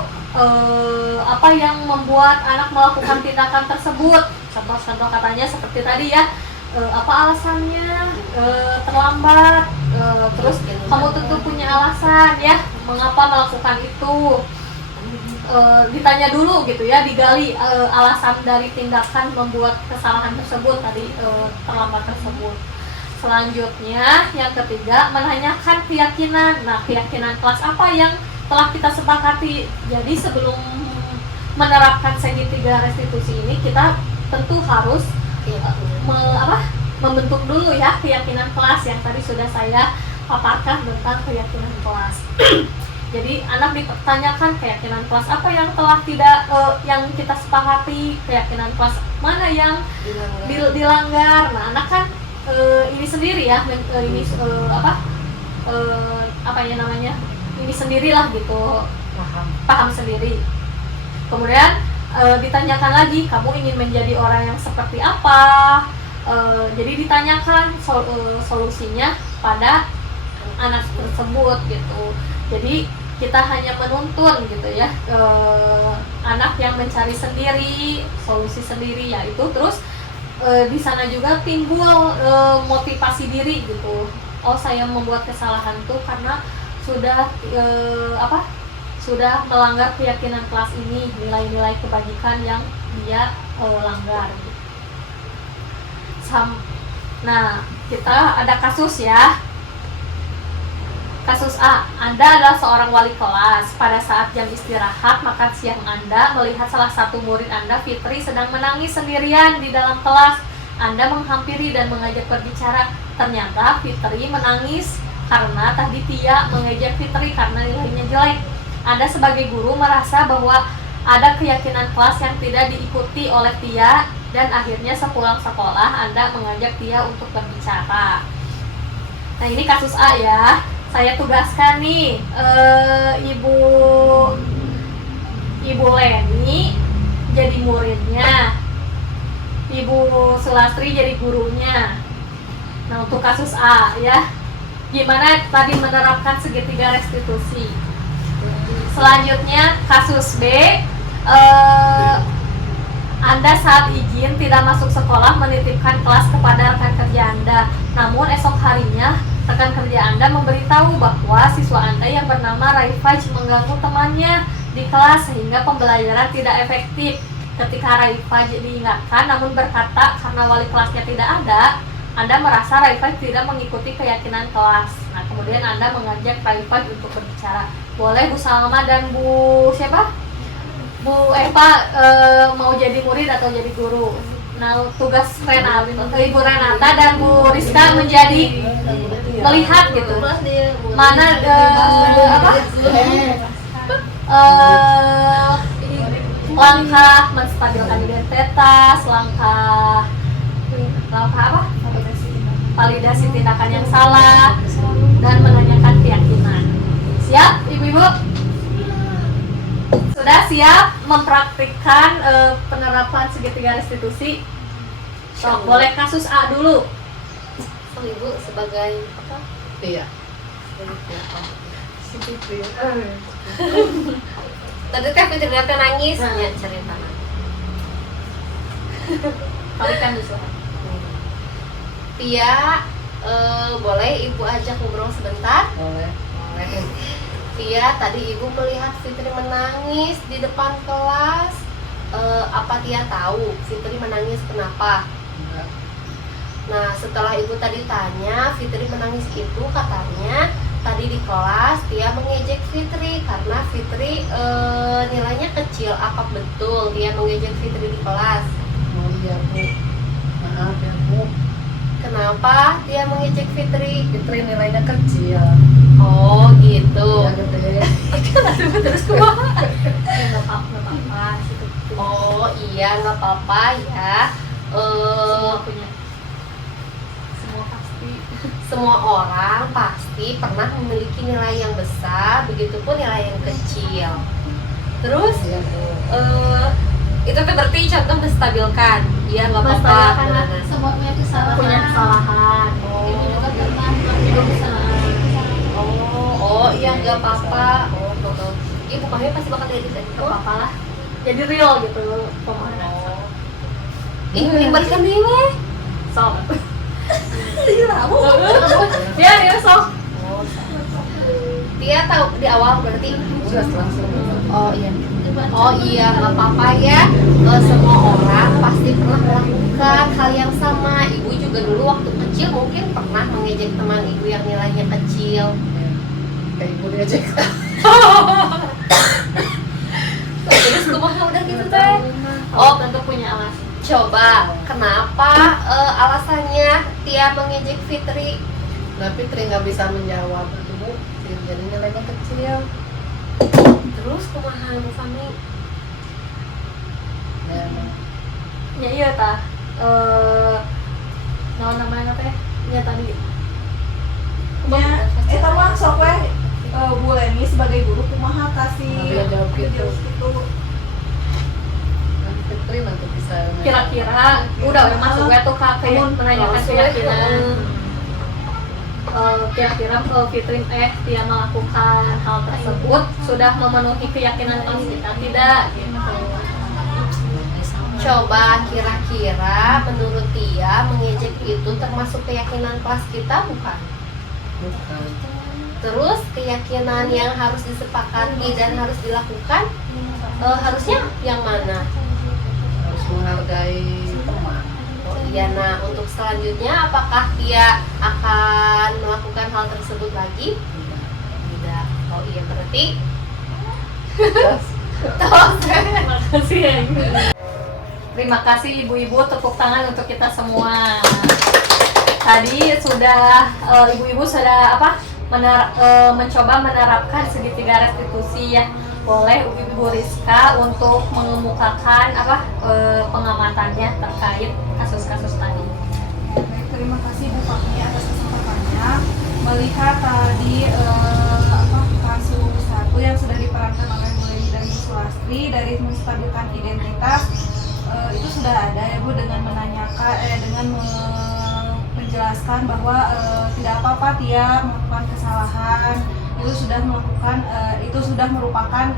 apa yang membuat anak melakukan tindakan tersebut. Contoh-contoh katanya seperti tadi ya, apa alasannya terlambat, terus kamu tentu punya alasan ya mengapa melakukan itu. Ditanya dulu gitu ya, digali alasan dari tindakan membuat kesalahan tersebut tadi, terlambat tersebut. Selanjutnya yang ketiga, menanyakan keyakinan. Nah, keyakinan kelas apa yang telah kita sepakati. Jadi sebelum menerapkan segitiga restitusi ini, kita tentu harus membentuk dulu ya keyakinan kelas yang tadi sudah saya paparkan tentang keyakinan kelas. Jadi anak dipertanyakan keyakinan kelas apa yang telah yang kita sepakati, keyakinan kelas mana yang dilanggar. Nah, anak kan ini sendiri ya, ini ini sendirilah gitu, paham sendiri. Kemudian ditanyakan lagi, kamu ingin menjadi orang yang seperti apa? Jadi ditanyakan solusinya pada anak tersebut gitu. Jadi kita hanya menuntun gitu ya, anak yang mencari sendiri solusi sendiri, yaitu terus di sana juga timbul motivasi diri gitu. Oh, saya membuat kesalahan tuh karena sudah sudah melanggar keyakinan kelas ini, nilai-nilai kebajikan yang dia langgar gitu. Nah, kita ada kasus ya. Kasus A, Anda adalah seorang wali kelas. Pada saat jam istirahat makan siang, Anda melihat salah satu murid Anda, Fitri, sedang menangis sendirian di dalam kelas. Anda menghampiri dan mengajak berbicara. Ternyata Fitri menangis karena tadi Tia mengejek Fitri karena nilainya jelek. Anda sebagai guru merasa bahwa ada keyakinan kelas yang tidak diikuti oleh Tia, dan akhirnya sepulang sekolah Anda mengajak Tia untuk berbicara. Nah, ini kasus A ya. Saya tugaskan nih Ibu Leni jadi muridnya, Ibu Sulastri jadi gurunya. Nah, untuk kasus A ya, gimana tadi menerapkan segitiga restitusi. Selanjutnya kasus B, Anda saat izin tidak masuk sekolah menitipkan kelas kepada rekan kerja Anda. Namun esok harinya rekan kerja Anda memberitahu bahwa siswa Anda yang bernama Raifaj mengganggu temannya di kelas sehingga pembelajaran tidak efektif. Ketika Raifaj diingatkan namun berkata karena wali kelasnya tidak ada, Anda merasa Raifaj tidak mengikuti keyakinan kelas. Nah, kemudian Anda mengajak Raifaj untuk berbicara. Boleh Bu Salma dan Bu siapa? Bu Eva mau jadi murid atau jadi guru. Nah, tugas Ibu Renata dan Bu Rizka menjadi melihat gitu mana langkah menstabilkan identitas, langkah apa? Validasi tindakan yang salah dan menanyakan keyakinan. Siap, Ibu-ibu? Sudah siap mempraktikkan penerapan segitiga restitusi? So, boleh kasus A dulu. Ibu sebagai apa? Iya. Tadi teh Fitri teh nangis, ya cerita. Balikan dulu. Tia, boleh Ibu ajak ngobrol sebentar? Boleh. Tia, tadi Ibu melihat Fitri menangis di depan kelas. Apa Tia tahu Fitri menangis kenapa? Nah, setelah ibu tadi tanya, Fitri menangis itu katanya tadi di kelas Tia mengejek Fitri karena Fitri nilainya kecil. Apa betul Tia mengejek Fitri di kelas? Oh iya Bu, maaf ya Bu, Kenapa Tia mengejek Fitri? Fitri nilainya kecil. Oh gitu. Ya gede. Terus kumaha? Nggak apa-apa gitu. Oh iya, nggak apa-apa ya. Semua punya, semua pasti. Semua orang pasti pernah memiliki nilai yang besar, begitupun nilai yang kecil. Terus Iya Bu. itu kan berarti contoh menstabilkan. Iya nggak apa-apa. Menstabilkan, Nah, Semua punya kesalahan. punya kesalahan. Ibu juga pernah melakukan kesalahan. oh iya nggak apa-apa. Oh betul. Ibu kami pasti bakal diedit Gak apa-apa lah. Jadi real gitu pemahaman. Ini balikan deh weh. Sok. Ya, ya sok. Tia tahu di awal berarti. Jelas langsung. Oh iya. Oh iya, nggak apa-apa ya. Semua orang pasti pernah melakukan hal yang sama. Ibu juga dulu waktu kecil mungkin pernah mengejek teman ibu yang nilainya kecil. Kayak ibu diajak. Terus kumaha udah gitu teh. Oh, tentu punya alasan. Coba, kenapa alasannya Tia mengejek Fitri? Nah Fitri nggak bisa menjawab itu Bu, jadi nilainya kecil. Terus kumaha Bu Fami? Ya, Ya iya tah. Naon namanya teh? Ya tadi. Ya, eta mah sok we Bu Leni sebagai guru kumaha kasih Nggak jawab gitu. jawab gitu. nanti Fitri nanti bisa. Kira-kira udah masuk we tuh Kak kayak menanyakan keyakinan. Kira-kira Fitri Tia melakukan hal tersebut sudah memenuhi keyakinan kelas kita tidak gitu. Coba kira-kira menurut Tia mengejek itu termasuk keyakinan kelas kita bukan? Bukan. Terus keyakinan yang harus disepakati dan harus dilakukan harusnya yang mana? Harus menghargai teman. Oh iya, nah untuk selanjutnya apakah Tia akan melakukan hal tersebut lagi? Tidak. Oh iya, berarti Makasih ya. Terima kasih ibu-ibu, tepuk tangan untuk kita semua. Tadi sudah ibu-ibu sudah mencoba menerapkan segitiga restitusi ya. Boleh Ibu Rizka untuk mengemukakan pengamatannya terkait kasus-kasus tadi. Baik, terima kasih Bu Fahmi atas kesempatannya. Melihat tadi kasus satu yang sudah diperankan oleh Bu Leni dan Bu Sulastri dari menstabilkan identitas, itu sudah ada ya Bu dengan menanyakan dengan menjelaskan bahwa tidak apa-apa Tia melakukan kesalahan, itu sudah merupakan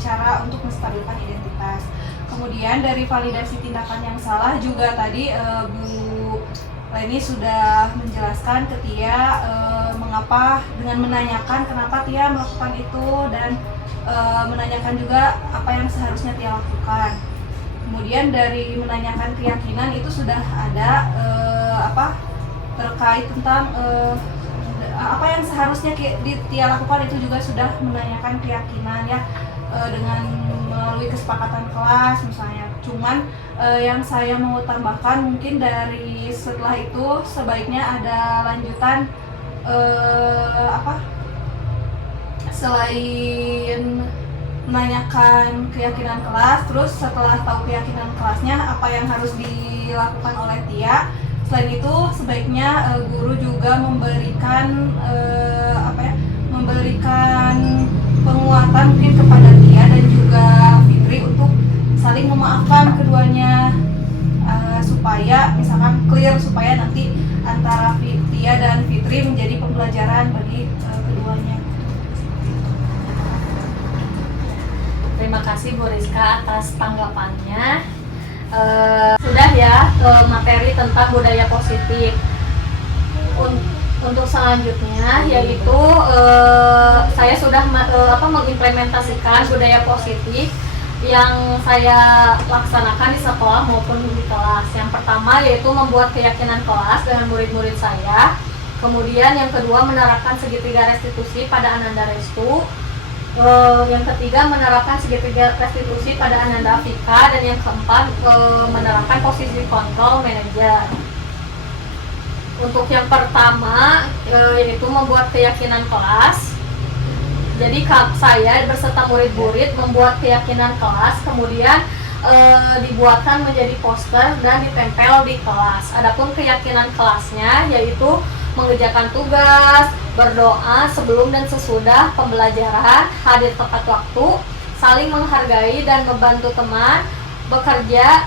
cara untuk menstabilkan identitas. Kemudian dari validasi tindakan yang salah juga tadi Bu Leni sudah menjelaskan ke Tia mengapa dengan menanyakan kenapa Tia melakukan itu dan menanyakan juga apa yang seharusnya Tia lakukan. Kemudian dari menanyakan keyakinan itu sudah ada terkait tentang apa yang seharusnya Tia lakukan, itu juga sudah menanyakan keyakinan ya dengan melalui kesepakatan kelas misalnya. Cuman yang saya mau tambahkan mungkin dari setelah itu sebaiknya ada lanjutan selain menanyakan keyakinan kelas, terus setelah tahu keyakinan kelasnya apa yang harus dilakukan oleh Tia. Selain itu sebaiknya guru juga memberikan penguatan mungkin kepada Tia dan juga Fitri untuk saling memaafkan keduanya supaya misalkan clear, supaya nanti antara Tia dan Fitri menjadi pembelajaran bagi keduanya. Terima kasih Bu Rizka atas tanggapannya. Sudah ya materi tentang budaya positif. Untuk selanjutnya yaitu saya sudah mengimplementasikan budaya positif yang saya laksanakan di sekolah maupun di kelas. Yang pertama yaitu membuat keyakinan kelas dengan murid-murid saya. Kemudian yang kedua menerapkan segitiga restitusi pada Ananda Restu. Yang ketiga menerapkan segitiga restitusi pada Ananda Afika. Dan yang keempat menerapkan posisi kontrol manajer. Untuk yang pertama yaitu membuat keyakinan kelas. Jadi saya berserta murid-murid membuat keyakinan kelas, kemudian dibuatkan menjadi poster dan ditempel di kelas. Adapun keyakinan kelasnya yaitu mengerjakan tugas, berdoa sebelum dan sesudah pembelajaran, hadir tepat waktu, saling menghargai dan membantu teman, bekerja,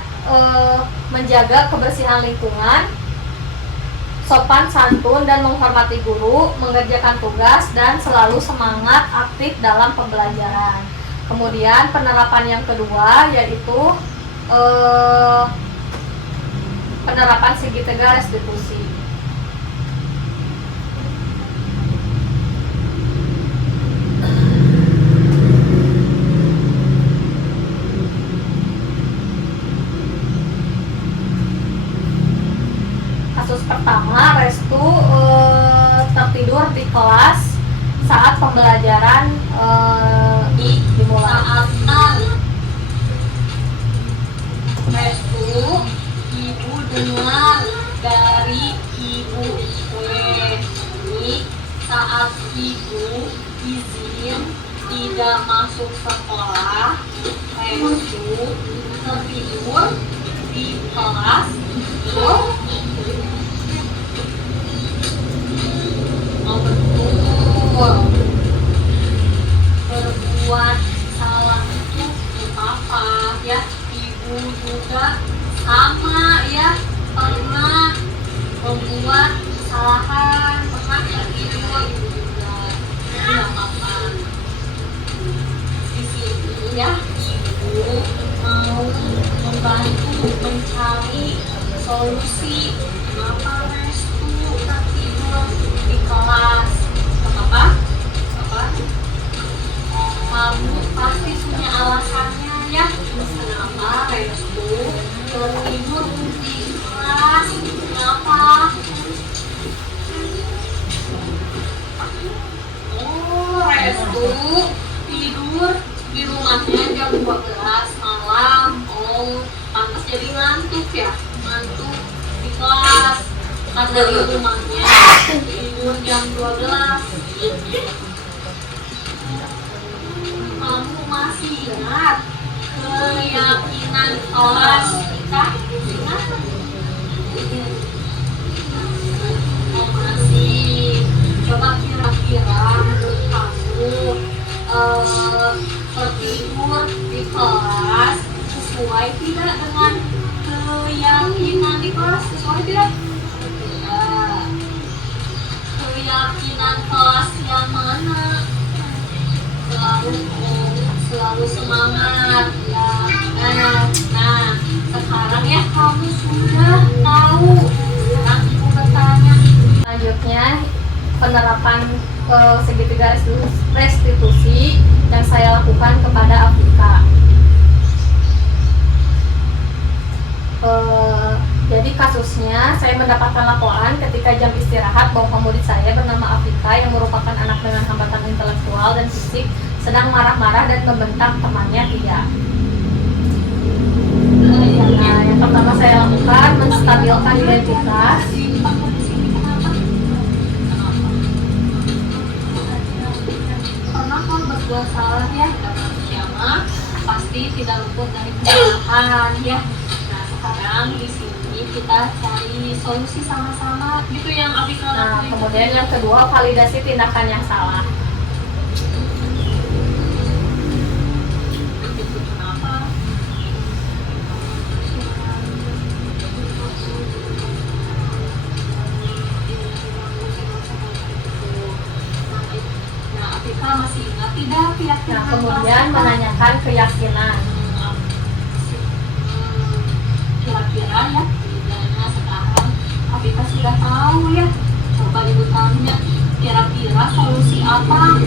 menjaga kebersihan lingkungan, sopan santun dan menghormati guru, mengerjakan tugas, dan selalu semangat aktif dalam pembelajaran. Kemudian penerapan yang kedua yaitu penerapan segitiga restitusi. Kasus pertama, Restu tertidur di kelas saat pembelajaran dimulai. Restu, ibu dengar dari ibu ini saat ibu izin tidak masuk sekolah, Restu tertidur di kelas. Betul. Berbuat salah itu apa ya? Ibu juga sama ya, pernah membuat kesalahan, pernah tertidur ibu juga. Tidak apa-apa. Di sini ya, ibu mau membantu mencari solusi kenapa Restu tertidur di kelas. Apa? Kamu pasti punya alasannya ya. Kenapa Restu tertidur di kelas? Kenapa? Oh, Restu tidur di rumahnya jam 12 malam. Oh, pantas jadi ngantuk ya. Ngantuk di kelas. Karena di rumahnya tidur jam 12. Kamu masih ingat keyakinan kelas kita? Ingat? Oh, masih. Coba kira-kira menurut kamu tertidur di kelas sesuai tidak dengan keyakinan di kelas? Sesuai tidak? Keyakinan kelas yang mana? Selalu semangat ya. Nah, sekarang ya kamu sudah tahu. Sekarang ibu bertanya. Selanjutnya penerapan segitiga restitusi yang saya lakukan kepada Afika. Jadi kasusnya, saya mendapatkan laporan ketika jam istirahat bahwa murid saya bernama Afika yang merupakan anak dengan hambatan intelektual dan fisik sedang marah-marah dan membentak temannya Tia. Nah, yang pertama saya lakukan menstabilkan identitas. Pernah kau berbuat salah ya, siapa pasti tidak luput dari kesalahan ya. Nah, sekarang di sini kita cari solusi sama-sama gitu yang Afika lakuin. Kemudian yang kedua, validasi tindakan yang salah. Kenapa? Nah, Afika masih ingat tidak keyakinan? Nah, kemudian menanyakan keyakinan. Kira-kira ya, nah sekarang Afika sudah tahu ya. Coba ibu tanya, kira-kira solusi apa?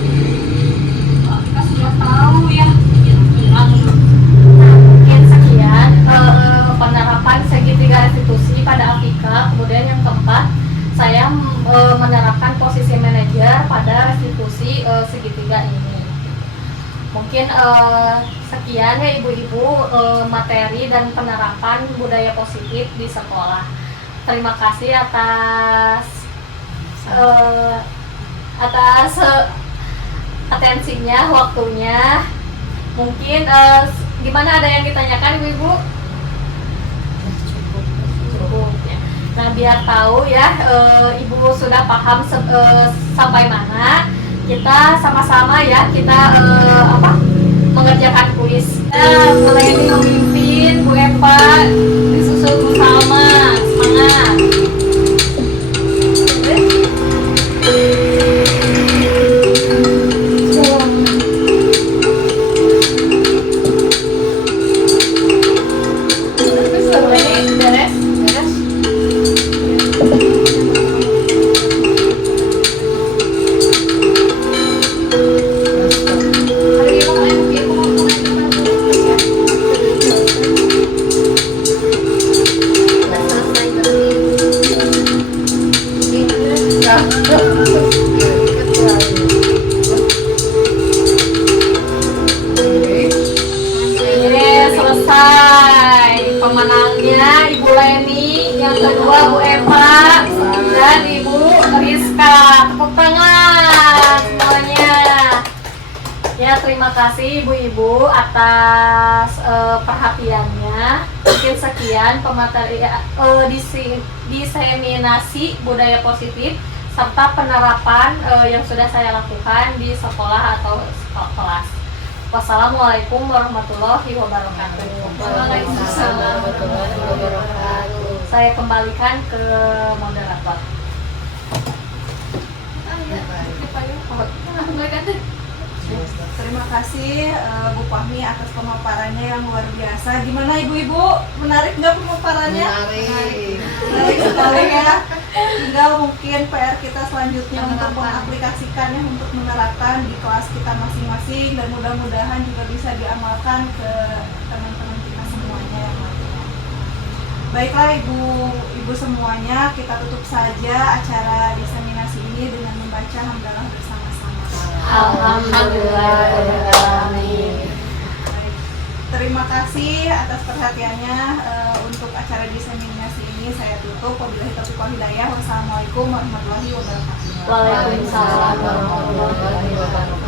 Afika sudah tahu ya, kira-kira menurut Mungkin sekian ya ibu-ibu materi dan penerapan budaya positif di sekolah. Terima kasih atas atensinya, waktunya. Mungkin gimana, ada yang ditanyakan ibu-ibu? Cukup ya. Nah, biar tahu ya ibu sudah paham sampai mana, kita sama-sama ya kita mengerjakan kuis. Melayani memimpin Bu Eva, disusul Bu Salma. Semangat. Selesai. Pemenangnya Ibu Leni, yang kedua Bu Eva, dan Ibu Rizka. Tepuk tangan semuanya. Ya, terima kasih ibu-ibu atas perhatiannya. Mungkin sekian pemateri diseminasi budaya positif serta penerapan yang sudah saya lakukan di sekolah atau kelas. Wassalamualaikum warahmatullahi wabarakatuh. Waalaikumsalam warahmatullahi wabarakatuh. Saya kembalikan ke moderator. Terima kasih Bu Fahmi atas pemaparannya yang luar biasa. Gimana ibu-ibu? Menarik nggak pemaparannya? Menarik sekali ya. Tinggal mungkin PR kita selanjutnya untuk mengaplikasikannya, untuk menerapkan di kelas kita masing-masing, dan mudah-mudahan juga bisa diamalkan ke teman-teman kita semuanya yang lainnya. Baiklah ibu semuanya, kita tutup saja acara diseminasi ini dengan membaca hamdalah bersama-sama. Alhamdulillah. Terima kasih atas perhatiannya. Untuk acara diseminasi ini saya tutup. Wabillahi taufiq wal hidayah. Wassalamualaikum warahmatullahi wabarakatuh. Waalaikumsalam warahmatullahi wabarakatuh.